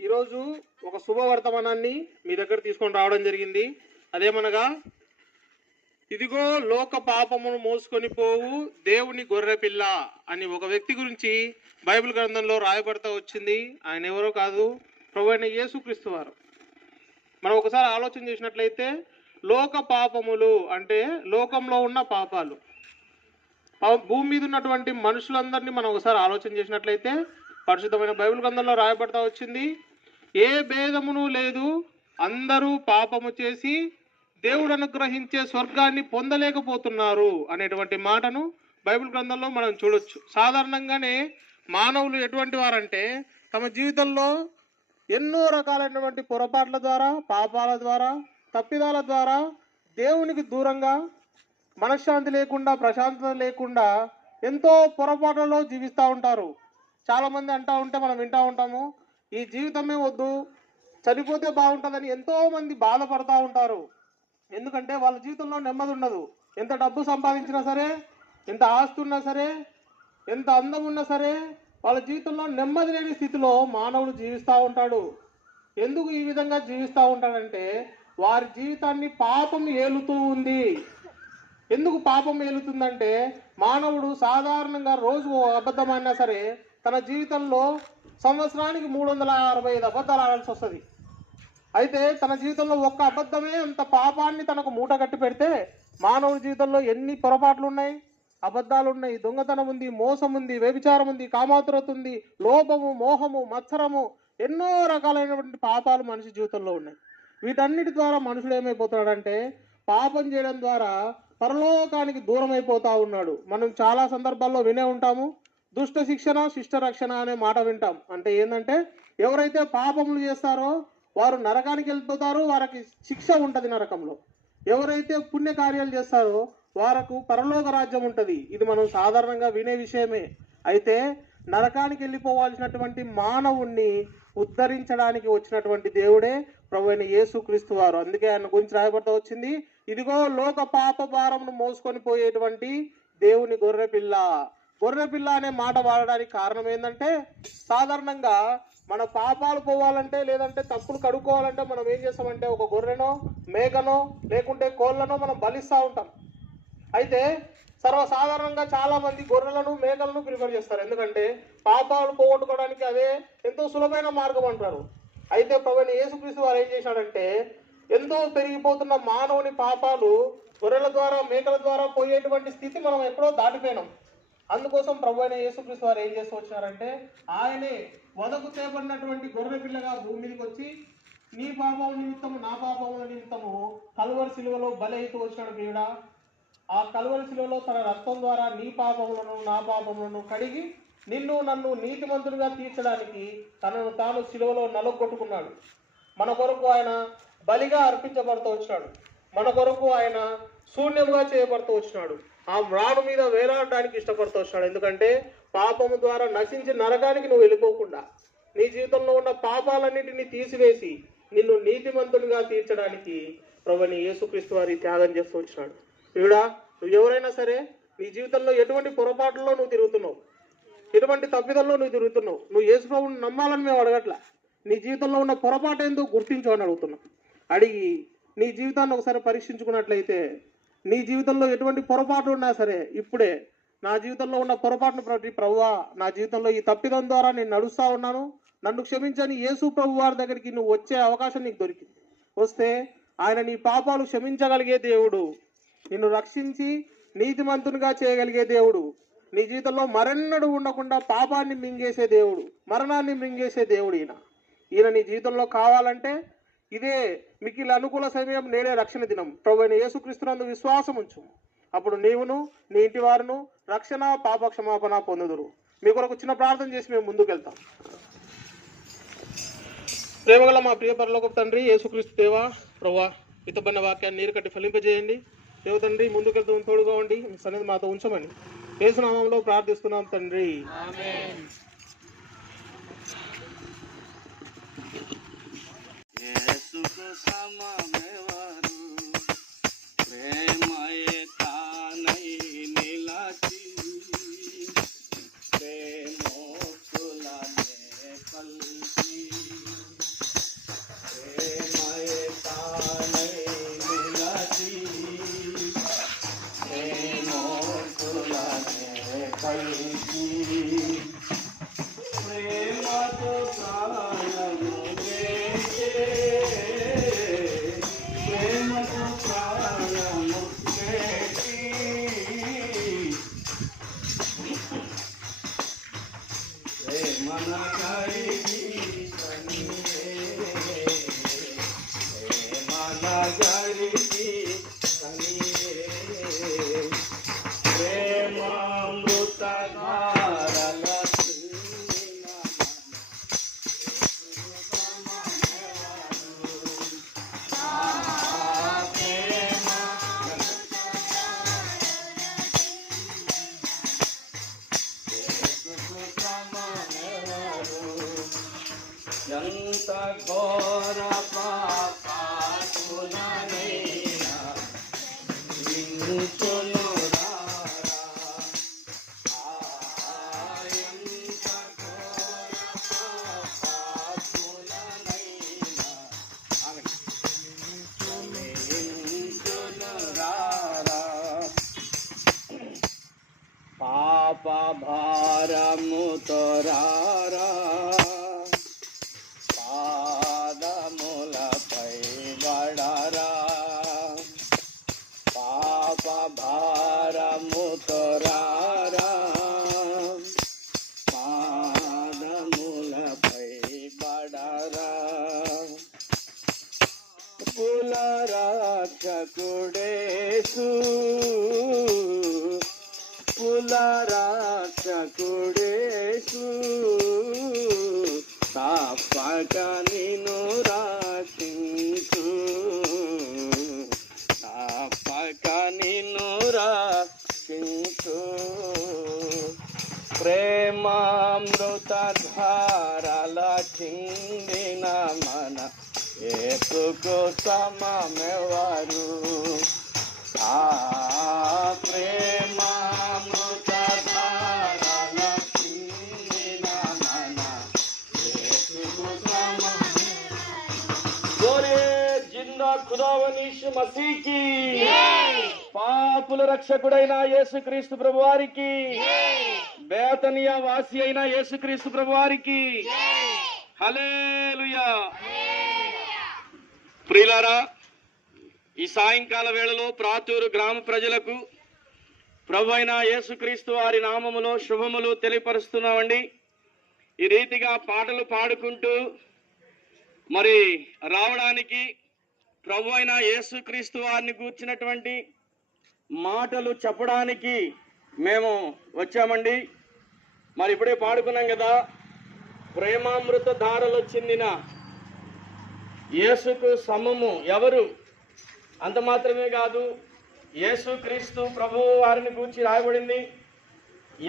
ఈరోజు ఒక శుభవర్తమానాన్ని మీ దగ్గర తీసుకొని రావడం జరిగింది. అదేమనగా, ఇదిగో లోక పాపమును మోసుకొని పోవు దేవుని గొర్రెపిల్ల అని ఒక వ్యక్తి గురించి బైబిల్ గ్రంథంలో రాయబడతా వచ్చింది. ఆయన ఎవరో కాదు, ప్రభువైన యేసుక్రీస్తు వారు. మనం ఒకసారి ఆలోచన చేసినట్లయితే, లోక పాపములు అంటే లోకంలో ఉన్న పాపాలు. భూమి మీద ఉన్నటువంటి మనుషులందరినీ మనం ఒకసారి ఆలోచన చేసినట్లయితే, పరిశుద్ధమైన బైబిల్ గ్రంథంలో రాయబడతా వచ్చింది, ఏ భేదమును లేదు, అందరూ పాపము చేసి దేవుడు అనుగ్రహించే స్వర్గాన్ని పొందలేకపోతున్నారు అనేటువంటి మాటను బైబిల్ గ్రంథంలో మనం చూడొచ్చు. సాధారణంగానే మానవులు ఎటువంటి వారంటే, తమ జీవితంలో ఎన్నో రకాలైనటువంటి పొరపాట్ల ద్వారా, పాపాల ద్వారా, తప్పిదాల ద్వారా దేవునికి దూరంగా, మనశ్శాంతి లేకుండా, ప్రశాంతత లేకుండా ఎంతో పొరపాట్లలో జీవిస్తూ ఉంటారు. చాలామంది అంటూ ఉంటే మనం వింటూ ఉంటాము, ఈ జీవితమే వద్దు, చనిపోతే బాగుంటుందని ఎంతోమంది బాధపడుతూ ఉంటారు. ఎందుకంటే వాళ్ళ జీవితంలో నెమ్మది ఉండదు. ఎంత డబ్బు సంపాదించినా సరే, ఎంత ఆస్తి ఉన్నా సరే, ఎంత అందం ఉన్నా సరే, వాళ్ళ జీవితంలో నెమ్మది లేని స్థితిలో మానవుడు జీవిస్తూ ఉంటాడు. ఎందుకు ఈ విధంగా జీవిస్తూ ఉంటాడంటే, వారి జీవితాన్ని పాపం ఏలుతూ ఉంది. ఎందుకు పాపం ఏలుతుందంటే, మానవుడు సాధారణంగా రోజు అబద్ధం అయినా సరే తన జీవితంలో సంవత్సరానికి 365 అబద్ధాలు ఆడాల్సి వస్తుంది. అయితే తన జీవితంలో ఒక్క అబద్ధమే అంత పాపాన్ని తనకు మూట కట్టి పెడితే, మానవుడి జీవితంలో ఎన్ని పొరపాట్లు ఉన్నాయి, అబద్ధాలు ఉన్నాయి, దొంగతనం ఉంది, మోసం ఉంది, వ్యభిచారం ఉంది, కామాతురత ఉంది, లోభము, మోహము, మత్సరము, ఎన్నో రకాలైనటువంటి పాపాలు మనిషి జీవితంలో ఉన్నాయి. వీటన్నిటి ద్వారా మనుషుడు ఏమైపోతున్నాడంటే, పాపం చేయడం ద్వారా పరలోకానికి దూరం అయిపోతూ ఉన్నాడు. మనం చాలా సందర్భాల్లో వినే ఉంటాము, దుష్ట శిక్షణ శిష్ట రక్షణ అనే మాట వింటాం. అంటే ఏంటంటే, ఎవరైతే పాపములు చేస్తారో వారు నరకానికి వెళ్ళిపోతారు, వారికి శిక్ష ఉంటుంది నరకంలో. ఎవరైతే పుణ్యకార్యాలు చేస్తారో వారికి పరలోక రాజ్యం ఉంటుంది. ఇది మనం సాధారణంగా వినే విషయమే. అయితే నరకానికి వెళ్ళిపోవాల్సినటువంటి మానవుణ్ణి ఉద్ధరించడానికి వచ్చినటువంటి దేవుడే ప్రభువైన యేసుక్రీస్తు వారు. అందుకే ఆయన గురించి రాయబడతా వచ్చింది, ఇదిగో లోక పాప భారమును మోసుకొని పోయేటువంటి దేవుని గొర్రెపిల్ల. గొర్రెపిల్ల అనే మాట వాడడానికి కారణం ఏంటంటే, సాధారణంగా మన పాపాలు పోవాలంటే, లేదంటే తప్పులు కడుక్కోవాలంటే మనం ఏం చేస్తామంటే, ఒక గొర్రెనో మేకనో లేకుంటే కోళ్ళనో మనం బలిస్తూ ఉంటాం. అయితే సర్వసాధారణంగా చాలా మంది గొర్రెలను మేకలను ప్రిఫర్ చేస్తారు. ఎందుకంటే పాపాలు పోగొట్టుకోవడానికి అదే ఎంతో సులభమైన మార్గం అంటారు. అయితే ప్రభువైన యేసుక్రీస్తు వారు ఏం చేశాడంటే, ఎంతో పెరిగిపోతున్న మానవుని పాపాలు గొర్రెల ద్వారా మేకల ద్వారా పోయేటువంటి స్థితి మనం ఎప్పుడో దాటిపోయినాం. అందుకోసం ప్రభువైన యేసుక్రీస్తు వారు ఏం చేస్తూ వచ్చినారంటే, ఆయనే వదకు చేపడినటువంటి గొర్రె పిల్లగా భూమి మీదకి వచ్చి నీ పాపం నిమిత్తము నా పాపముల నిమిత్తము కలువరి శిలువలో బలి అవుతూ వచ్చినాడు దేవుడా. ఆ కలువరి శిలువలో తన రక్తం ద్వారా నీ పాపములను నా పాపములను కడిగి నిన్ను నన్ను నీతిమంతుడిగా తీర్చడానికి తనను తాను శిలువలో నలుగొట్టుకున్నాడు. మన కొరకు ఆయన బలిగా అర్పించబడుతూ వచ్చినాడు. మన కొరకు ఆయన శూన్యముగా చేయబడుతూ వచ్చినాడు. ఆ మ్రాను మీద వేలాడడానికి ఇష్టపడుతూ వచ్చినాడు. ఎందుకంటే పాపము ద్వారా నశించి నరకానికి నువ్వు వెళ్ళిపోకుండా నీ జీవితంలో ఉన్న పాపాలన్నింటినీ తీసివేసి నిన్ను నీతిమంతుడిగా తీర్చడానికి ప్రభువైన యేసుక్రీస్తు వారి త్యాగం చేస్తూ వచ్చినాడు. వీడా, నువ్వు ఎవరైనా సరే నీ జీవితంలో ఎటువంటి పొరపాటులో నువ్వు తిరుగుతున్నావు, ఎటువంటి తప్పిదల్లో నువ్వు తిరుగుతున్నావు, నువ్వు యేసు ప్రభువుని నమ్మాలని మేము అడగట్లా. నీ జీవితంలో ఉన్న పొరపాటు ఎందుకు గుర్తించు అని అడుగుతున్నాం. అడిగి నీ జీవితాన్ని ఒకసారి పరీక్షించుకున్నట్లయితే నీ జీవితంలో ఎటువంటి పొరపాటు ఉన్నా సరే ఇప్పుడే నా జీవితంలో ఉన్న పొరపాటును ప్రతి ప్రభువా, నా జీవితంలో ఈ తప్పిదం ద్వారా నేను నడుస్తూ ఉన్నాను, నన్ను క్షమించని యేసు ప్రభు వారి దగ్గరికి నువ్వు వచ్చే అవకాశం నీకు దొరికింది. వస్తే ఆయన నీ పాపాలు క్షమించగలిగే దేవుడు, నిన్ను రక్షించి నీతిమంతునిగా చేయగలిగే దేవుడు, నీ జీవితంలో మరెన్నడూ ఉండకుండా పాపాన్ని మింగేసే దేవుడు, మరణాన్ని మింగేసే దేవుడు ఈయన నీ జీవితంలో కావాలంటే ఇదే మిక్కిలి అనుకూల సమయం, నేడే రక్షణ దినం. ప్రభువైన యేసుక్రీస్తునందు విశ్వాసం ఉంచు. అప్పుడు నీవును నీ ఇంటి వారును రక్షణ పాప క్షమాపణ పొందుదురు. మీ కొరకు చిన్న ప్రార్థన చేసి మేము ముందుకు వెళ్తాం. ప్రేమగల మా ప్రియ పరలోకపు తండ్రి యేసుక్రీస్తు దేవా, ప్రభువా, ఇతబడిన వాక్యాన్ని నీరు కట్టి ఫలింపజేయండి. దేవ తండ్రి, ముందుకెళ్తూ తోడుగా ఉండి మీ సన్నిధి మాతో ఉంచమని యేసు నామములో ప్రార్థిస్తున్నాం తండ్రి, ఆమేన్. యేసుకు సమమెవరు, ప్రేమయే తానై నిలచి, ప్రేమోక్తులనే పల్కి, ప్రేమయే తానై నిలచి, ప్రేమోక్తులనే పల్కి, ప్రేమతో ప్రాణము ఎంత ఘోర పాపాత్ములనైనా విముచును రారా. ఎంత ఘోర పాపాత్ములనైనా విముచును రారా. పాప భారముతో రారా, పాదములపై బడరా, పాప భారముతో రారా, పాదములపై బడరా. కులరక్షకుడేసు, కులరక్షకుడేసు, తప్పక నిన్ను రక్షించు, తప్పక నిన్ను రక్షించు. ప్రేమామృత ధారల చిందిన మన యేసుకు సమమెవరు. ఆ ప్రేమామృత ధారల చిందిన మన యేసుకు సమమెవరు. जिंदा खुदावन यीशु मसीह की పాపుల రక్షకుడైన యేసుక్రీస్తు ప్రభువారికి, బేతనియా వాసి అయిన యేసుక్రీస్తు ప్రభువారికి హల్లెలూయా. ప్రియులారా, ఈ సాయంకాల వేళలో ప్రాతూరు గ్రామ ప్రజలకు ప్రభు అయిన యేసుక్రీస్తు వారి నామములో శుభములు తెలియపరుస్తున్నామండి. ఈ రీతిగా పాటలు పాడుకుంటూ మరి రావడానికి, ప్రభు అయిన యేసుక్రీస్తు వారిని గూర్చినటువంటి మాటలు చెప్పడానికి మేము వచ్చామండి. మరి ఇప్పుడే పాడుకున్నాం కదా, ప్రేమామృత ధారలో చెందిన యేసుకు సమము ఎవరు? అంత మాత్రమే కాదు, యేసుక్రీస్తు ప్రభువు వారిని గూర్చి రాయబడింది,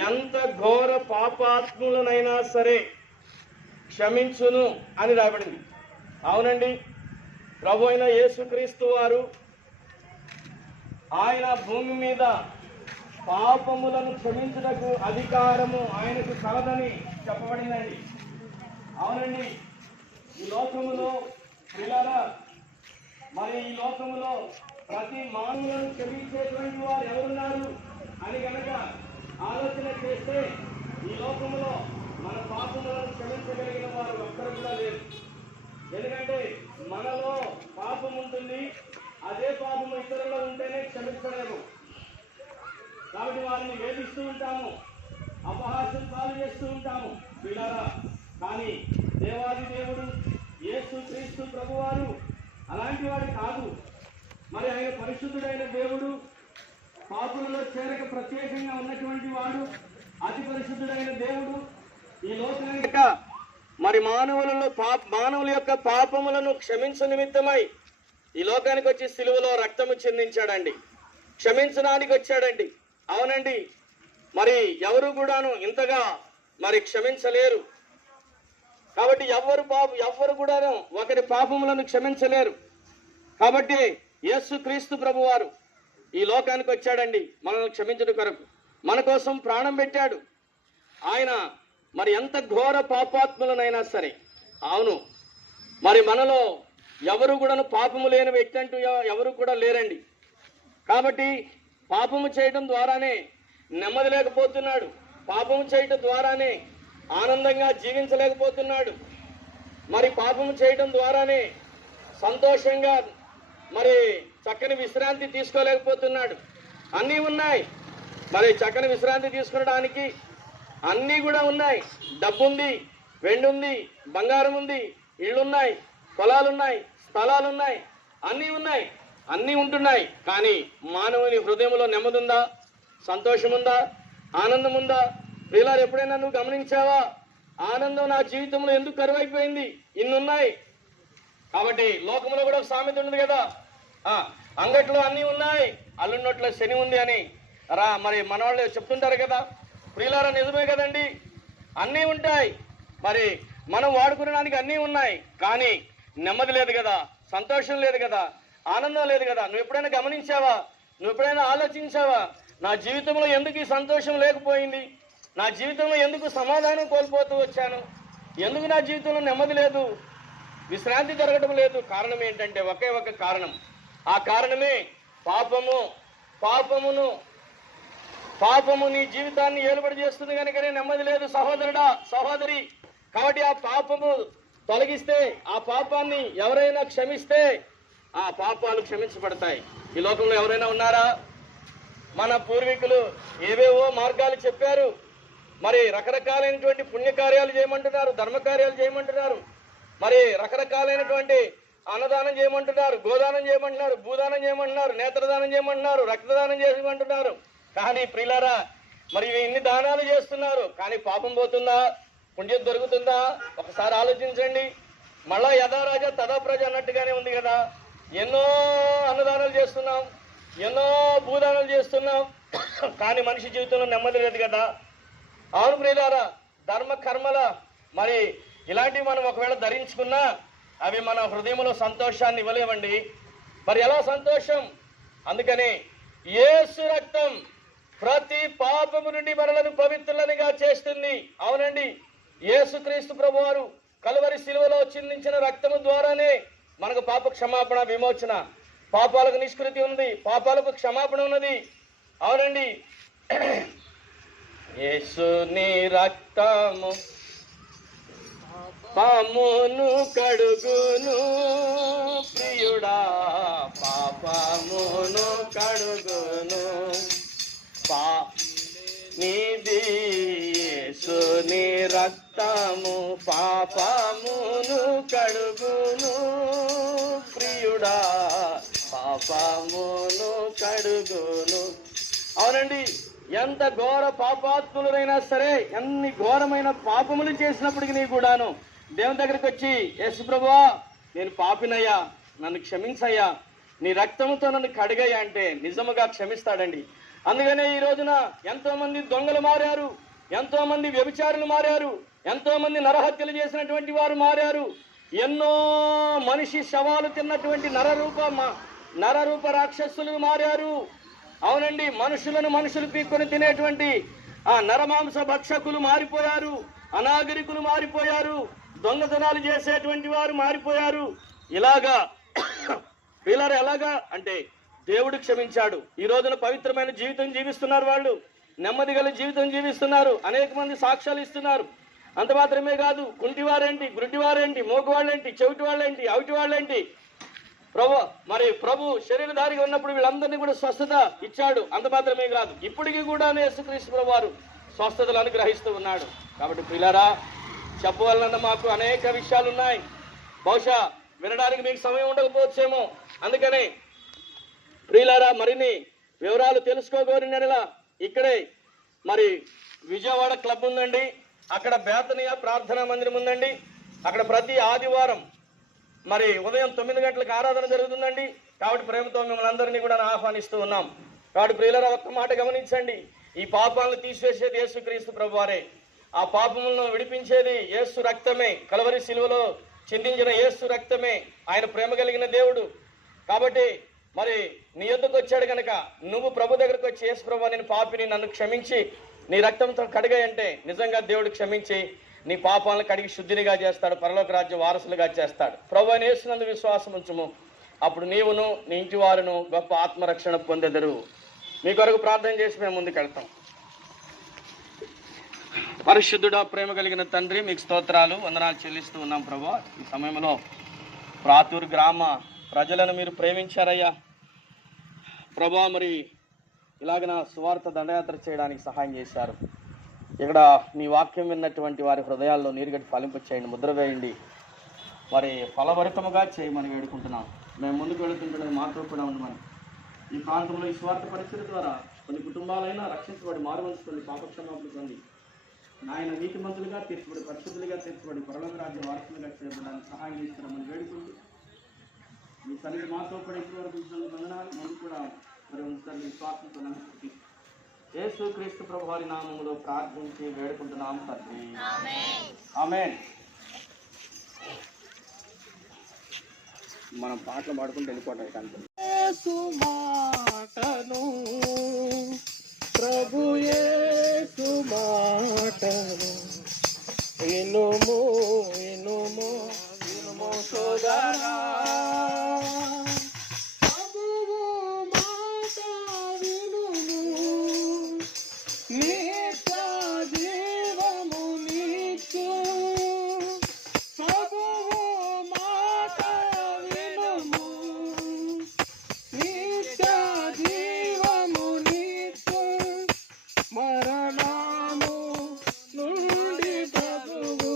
ఎంత ఘోర పాపాత్ములనైనా సరే క్షమించును అని రాయబడింది. అవునండి, ప్రభు అయిన యేసుక్రీస్తు వారు ఆయన భూమి మీద పాపములను క్షమించుటకు అధికారము ఆయనకు కలదని చెప్పబడిందండి. అవునండి, ఈ లోకములో పిల్లరా, మరి ఈ లోకములో ప్రతి మానవులను క్షమించేటువంటి వారు ఎవరున్నారు అని కనుక ఆలోచన చేస్తే, ఈ లోకములో మన పాపములను క్షమించగలిగిన వారు ఒక్కరు కూడా లేరు. ఎందుకంటే మనలో పాపం ఉంటుంది, అదే పాపము ఇతరుల్లో ఉంటేనే క్షమించలేము. కాబట్టి వారిని వేధిస్తూ ఉంటాము, అపహాస్యం పాలు చేస్తూ ఉంటాము పిల్లరా. కానీ దేవాది దేవుడు యేసుక్రీస్తు ప్రభువారు అలాంటి వాడు కాదు. మరి ఆయన పరిశుద్ధుడైన దేవుడు, పాపులలో చేరక ప్రత్యేకంగా ఉన్నటువంటి వాడు, అతి పరిశుద్ధుడైన దేవుడు. ఈ లోకానికి మరి మానవుల యొక్క పాపములను క్షమించు నిమిత్తమై ఈ లోకానికి వచ్చి సిలువలో రక్తము చిందించాడండి, క్షమించడానికి వచ్చాడండి. అవునండి, మరి ఎవరు కూడాను ఇంతగా మరి క్షమించలేరు. కాబట్టి ఎవ్వరు కూడాను ఒకరి పాపములను క్షమించలేరు. కాబట్టి యేసుక్రీస్తు ప్రభువారు ఈ లోకానికి వచ్చాడండి మనల్ని క్షమించడం కొరకు, మన కోసం ప్రాణం పెట్టాడు. ఆయన మరి ఎంత ఘోర పాపాత్ములనైనా సరే, అవును, మరి మనలో ఎవరు కూడాను పాపము లేని వ్యక్తి అంటూ ఎవరు కూడా లేరండి. కాబట్టి పాపము చేయడం ద్వారానే నెమ్మది లేకపోతున్నాడు, పాపము చేయడం ద్వారానే ఆనందంగా జీవించలేకపోతున్నాడు, మరి పాపము చేయడం ద్వారానే సంతోషంగా మరి చక్కని విశ్రాంతి తీసుకోలేకపోతున్నాడు. అన్నీ ఉన్నాయి, మరి చక్కని విశ్రాంతి తీసుకునడానికి అన్నీ కూడా ఉన్నాయి. డబ్బు ఉంది, వెండి ఉంది, బంగారం ఉంది, ఇళ్ళున్నాయి, పొలాలున్నాయి, స్థలాలున్నాయి, అన్నీ ఉన్నాయి, అన్నీ ఉంటున్నాయి. కానీ మానవుని హృదయంలో నెమ్మది ఉందా? సంతోషం ఉందా? ఆనందం ఉందా? ప్రియులారు, ఎప్పుడైనా నువ్వు గమనించావా? ఆనందం నా జీవితంలో ఎందుకు కరువైపోయింది? ఇన్నున్నాయి. కాబట్టి లోకంలో కూడా ఒక సామెత ఉంది కదా, అంగట్లో అన్నీ ఉన్నాయి, అల్లున్నట్లో శని ఉంది అని మరి మన వాళ్ళు చెప్తుంటారు కదా. ప్రియులారా, నిజమే కదండి, అన్నీ ఉంటాయి, మరి మనం వాడుకునేదానికి అన్నీ ఉన్నాయి. కానీ నెమ్మది లేదు కదా, సంతోషం లేదు కదా, ఆనందం లేదు కదా. నువ్వు ఎప్పుడైనా గమనించావా? నువ్వు ఎప్పుడైనా ఆలోచించావా? నా జీవితంలో ఎందుకు ఈ సంతోషం లేకపోయింది? నా జీవితంలో ఎందుకు సమాధానం కోల్పోతూ వచ్చాను? ఎందుకు నా జీవితంలో నెమ్మది లేదు, విశ్రాంతి జరగడం లేదు? కారణం ఏంటంటే ఒకే ఒక కారణం. ఆ కారణమే పాపము. పాపము నీ జీవితాన్ని ఏలుబడి చేస్తుంది కనుకనే నెమ్మది లేదు సహోదరుడా, సహోదరి. కాబట్టి ఆ పాపము తొలగిస్తే, ఆ పాపాన్ని ఎవరైనా క్షమిస్తే ఆ పాపాలు క్షమించబడతాయి. ఈ లోకంలో ఎవరైనా ఉన్నారా? మన పూర్వీకులు ఏవేవో మార్గాలు చెప్పారు, మరి రకరకాలైనటువంటి పుణ్యకార్యాలు చేయమంటున్నారు, ధర్మకార్యాలు చేయమంటున్నారు, మరి రకరకాలైనటువంటి అన్నదానం చేయమంటున్నారు, గోదానం చేయమంటున్నారు, భూదానం చేయమంటున్నారు, నేత్రదానం చేయమంటున్నారు, రక్తదానం చేయమంటున్నారు. కానీ ప్రియులారా, మరి ఇన్ని దానాలు చేస్తున్నారు, కానీ పాపం పోతుందా? పుణ్యం దొరుకుతుందా? ఒకసారి ఆలోచించండి. మళ్ళా యథా రాజా తదా ప్రజ అన్నట్టుగానే ఉంది కదా. ఎన్నో అన్నదానాలు చేస్తున్నాం, ఎన్నో భూదానాలు చేస్తున్నాం, కానీ మనిషి జీవితంలో నెమ్మది లేదు కదా. అవును ప్రియులారా, ధర్మ కర్మల మరి ఇలాంటివి మనం ఒకవేళ ధరించుకున్నా అవి మన హృదయంలో సంతోషాన్ని ఇవ్వలేవండి. మరి ఎలా సంతోషం? అందుకని యేసు రక్తం ప్రతి పాపము నుండి మనలను పవిత్రులనిగా చేస్తుంది. అవునండి, యేసుక్రీస్తు ప్రభువారు కలువరి శిలువలో చిందించిన రక్తము ద్వారానే మనకు పాప క్షమాపణ, విమోచన. పాపాలకు నిష్కృతి ఉంది, పాపాలకు క్షమాపణ ఉన్నది. అవునండి, యేసుని రక్తము పామును కడుగును ప్రియుడా, పాపమును కడుగును. నీది యేసుని రక్తము పాపమును కడుగును ప్రియుడా, పాపమును కడుగును. అవునండి, ఎంత ఘోర పాపాత్ములైనా సరే, ఎన్ని ఘోరమైన పాపములు చేసినప్పటికీ కూడాను దేవుని దగ్గరికి వచ్చి, యేసు ప్రభువా నేను పాపినయ్యా, నన్ను క్షమించయ్యా, నీ రక్తంతో నన్ను కడిగయ్యా అంటే నిజముగా క్షమిస్తాడండి. అందుకనే ఈ రోజున ఎంతో మంది దొంగలు మారారు, ఎంతో మంది వ్యభిచారులు మారారు, ఎంతో మంది నరహత్యలు చేసినటువంటి వారు మారారు, ఎన్నో మనిషి శవాలు తిన్నటువంటి నరరూప రాక్షసులు మారారు. అవునండి, మనుషులు పీక్కొని తినేటువంటి ఆ నరమాంస భక్షకులు మారిపోయారు, అనాగరికులు మారిపోయారు, దొంగతనాలు చేసేటువంటి వారు మారిపోయారు. ఇలాగా వీళ్ళారు ఎలాగా అంటే దేవుడు క్షమించాడు. ఈ రోజున పవిత్రమైన జీవితం జీవిస్తున్నారు, వాళ్ళు నెమ్మది గల జీవితం జీవిస్తున్నారు, అనేక మంది సాక్ష్యాలు ఇస్తున్నారు. అంత మాత్రమే కాదు, కుంటివారేంటి, గుడ్డివారేంటి, మోగవాళ్ళేంటి, చెవిటి వాళ్ళేంటి, అవిటి వాళ్ళేంటి, ప్రభు శరీరధారిగా ఉన్నప్పుడు వీళ్ళందరినీ కూడా స్వస్థత ఇచ్చాడు. అంత మాత్రమే కాదు, ఇప్పటికీ కూడా యేసుక్రీస్తు ప్రభు వారు స్వస్థతలు అనుగ్రహిస్తూ ఉన్నాడు. కాబట్టి ప్రియులారా, చెప్పవలన మాకు అనేక విషయాలు ఉన్నాయి, బహుశా వినడానికి మీకు సమయం ఉండకపోవచ్చేమో. అందుకనే ప్రియులారా, మరిన్ని వివరాలు తెలుసుకోగోరినలా ఇక్కడే మరి విజయవాడ క్లబ్ ఉందండి, అక్కడ బేతనియా ప్రార్థనా మందిరం ఉందండి. అక్కడ ప్రతి ఆదివారం మరి ఉదయం 9 గంటలకు ఆరాధన జరుగుతుందండి. కాబట్టి ప్రేమతో మిమ్మల్ని అందరినీ కూడా ఆహ్వానిస్తూ ఉన్నాం. కాబట్టి ప్రియులారా, ఒక్క మాట గమనించండి, ఈ పాపాలను తీసివేసేది యేసుక్రీస్తు ప్రభువారే, ఆ పాపములను విడిపించేది యేసు రక్తమే, కలవరి శిలువలో చిందించిన యేసు రక్తమే. ఆయన ప్రేమ కలిగిన దేవుడు. కాబట్టి మరి నీ యొద్దకు వచ్చాడు కనుక నువ్వు ప్రభు దగ్గరకు వచ్చి, యేసు ప్రభు నేను పాపిని, నన్ను క్షమించి నీ రక్తంతో కడిగాయంటే నిజంగా దేవుడు క్షమించి నీ పాపాలను కడిగి శుద్ధినిగా చేస్తాడు, పరలోక రాజ్య వారసులుగా చేస్తాడు. ప్రభు అయిన యేసునందు విశ్వాసం ఉంచుము, అప్పుడు నీవును నీ ఇంటి వారును గొప్ప ఆత్మరక్షణ పొందెదరు. మీ కొరకు ప్రార్థన చేసి మేము ముందుకు వెళ్తాం. పరిశుద్ధుడా, ప్రేమ కలిగిన తండ్రి, మీకు స్తోత్రాలు, వందనాలు చెల్లిస్తూ ఉన్నాం ప్రభు. ఈ సమయంలో ప్రాతూరు గ్రామ ప్రజలను మీరు ప్రేమించారయ్యా ప్రభా. మరి ఇలాగ సువార్త దండయాత్ర చేయడానికి సహాయం చేశారు. ఇక్కడ నీ వాక్యం విన్నటువంటి వారి హృదయాల్లో నీరుగట్టి ఫలింప చేయండి, ముద్ర వేయండి, మరి ఫలభరితముగా చేయమని వేడుకుంటున్నాం. మేము ముందుకు వెళుతుంటే మాతో కూడా ఉండమని, ఈ ప్రాంతంలో ఈ స్వార్థ పరిస్థితి ద్వారా కొన్ని కుటుంబాలైనా రక్షించబడి మారుమలుచుకొని పాపక్షమాపణ పొంది ఆయన నీతిమంతులుగా తీర్చబడి, పరిశుద్ధులుగా తీర్చబడి, పరలోక రాజ్య వారసులుగా చేయబడడానికి సహాయం చేస్తున్నామని వేడుకుంటూ, మీ సన్నిధి మాతో కూడా ఇప్పటి వరకు వందనాలు. ముందు కూడా మరి ఉంచుతారు విశ్వాసంతో నమ్మకం యేసుక్రీస్తు ప్రభు వారి నామములో ప్రార్థించి వేడుకుంటున్నాం తండ్రి, ఆమేన్. మనం పాటలు పాడుకుంటూ వెళ్ళిపోవటం కంటే ప్రభు యేసు మాటను వినుము వినుము వినుము సోదరా, ప్రభువు మాట వినుము, నిత్య జీవము నీకు. ప్రభువు మాట వినుము, నిత్య జీవము నీకు. మరణము నుండి ప్రభువు,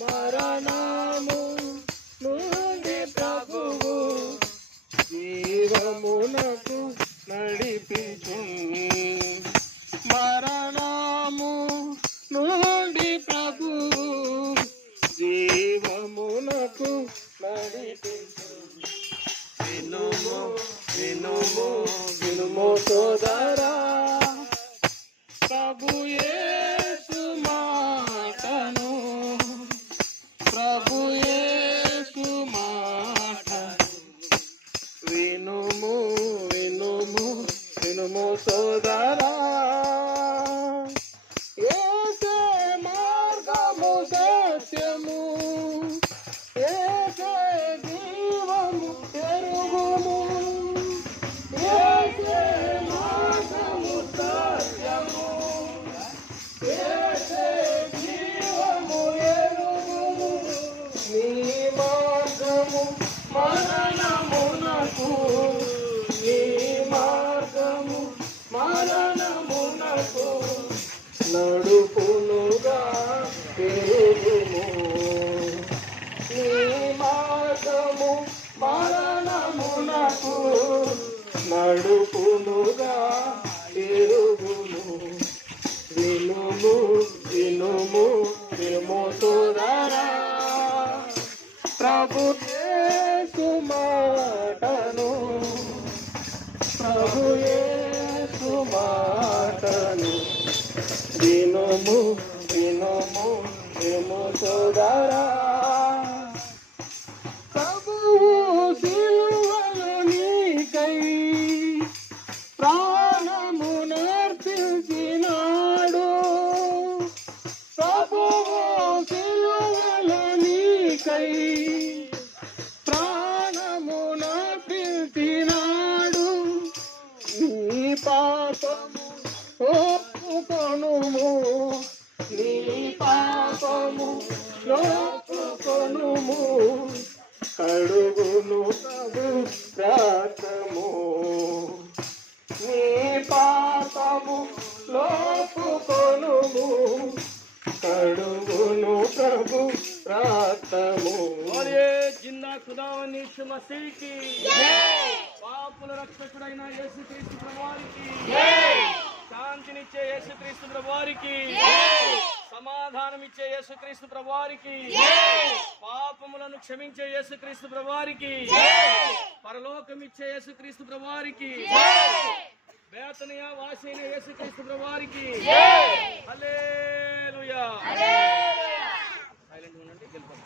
మరణము నుండి ప్రభువు జీవమునకు నడిపించు. మరణము నుండి ప్రభువు జీవమునకు నడిపించు. వినుము వినుము వినుము సోదరా, ప్రభు యేసు మాటను, ప్రభు యేసు మాటను వినుము వినుము వినుము సోదరా. యేసే మార్గము సత్యము, యేసే జీవము ఎరుగుము. ప్రాణమునకు నడుపునుగా తిరుగుము. నీ మార్గము మరణమునకు నడుపునుగా తిరుగుము. వినుము వినుము వినుము సోదరా, ప్రభు యేసు మాటను, ప్రభు యేసు మాటను వినుము వినుము వినుము సోదరా. ప్రభువు సిలువలో నీకై ప్రాణమునర్పించినాడు. ప్రభువు సిలువలో నీకై ప్రాణమునర్పించినాడు. నీ పాపము ఒప్పుకొనుము, నీ పాపము ఒప్పుకొనుము. కడుగును ప్రభు రక్తము, నీ పాపము ఒప్పుకొనుము. కడుగును ప్రభు రక్తము. జిందా ఖుదావని మసీకి పాపుల రక్షకుడైన యేసుక్రీస్తు ప్రభువారికి, శాంతినిచ్చే యేసుక్రీస్తు ప్రభువారికి, సమాధానమిచ్చే యేసుక్రీస్తు ప్రభువారికి, పాపములను క్షమించే యేసుక్రీస్తు ప్రభువారికి, పరలోకమిచ్చే యేసుక్రీస్తు ప్రభువారికి, బేతనియా వాసి అయిన యేసుక్రీస్తు ప్రభువారికి హల్లెలూయా. సైలెంట్ ఉండండి, వెళ్ళిపోండి.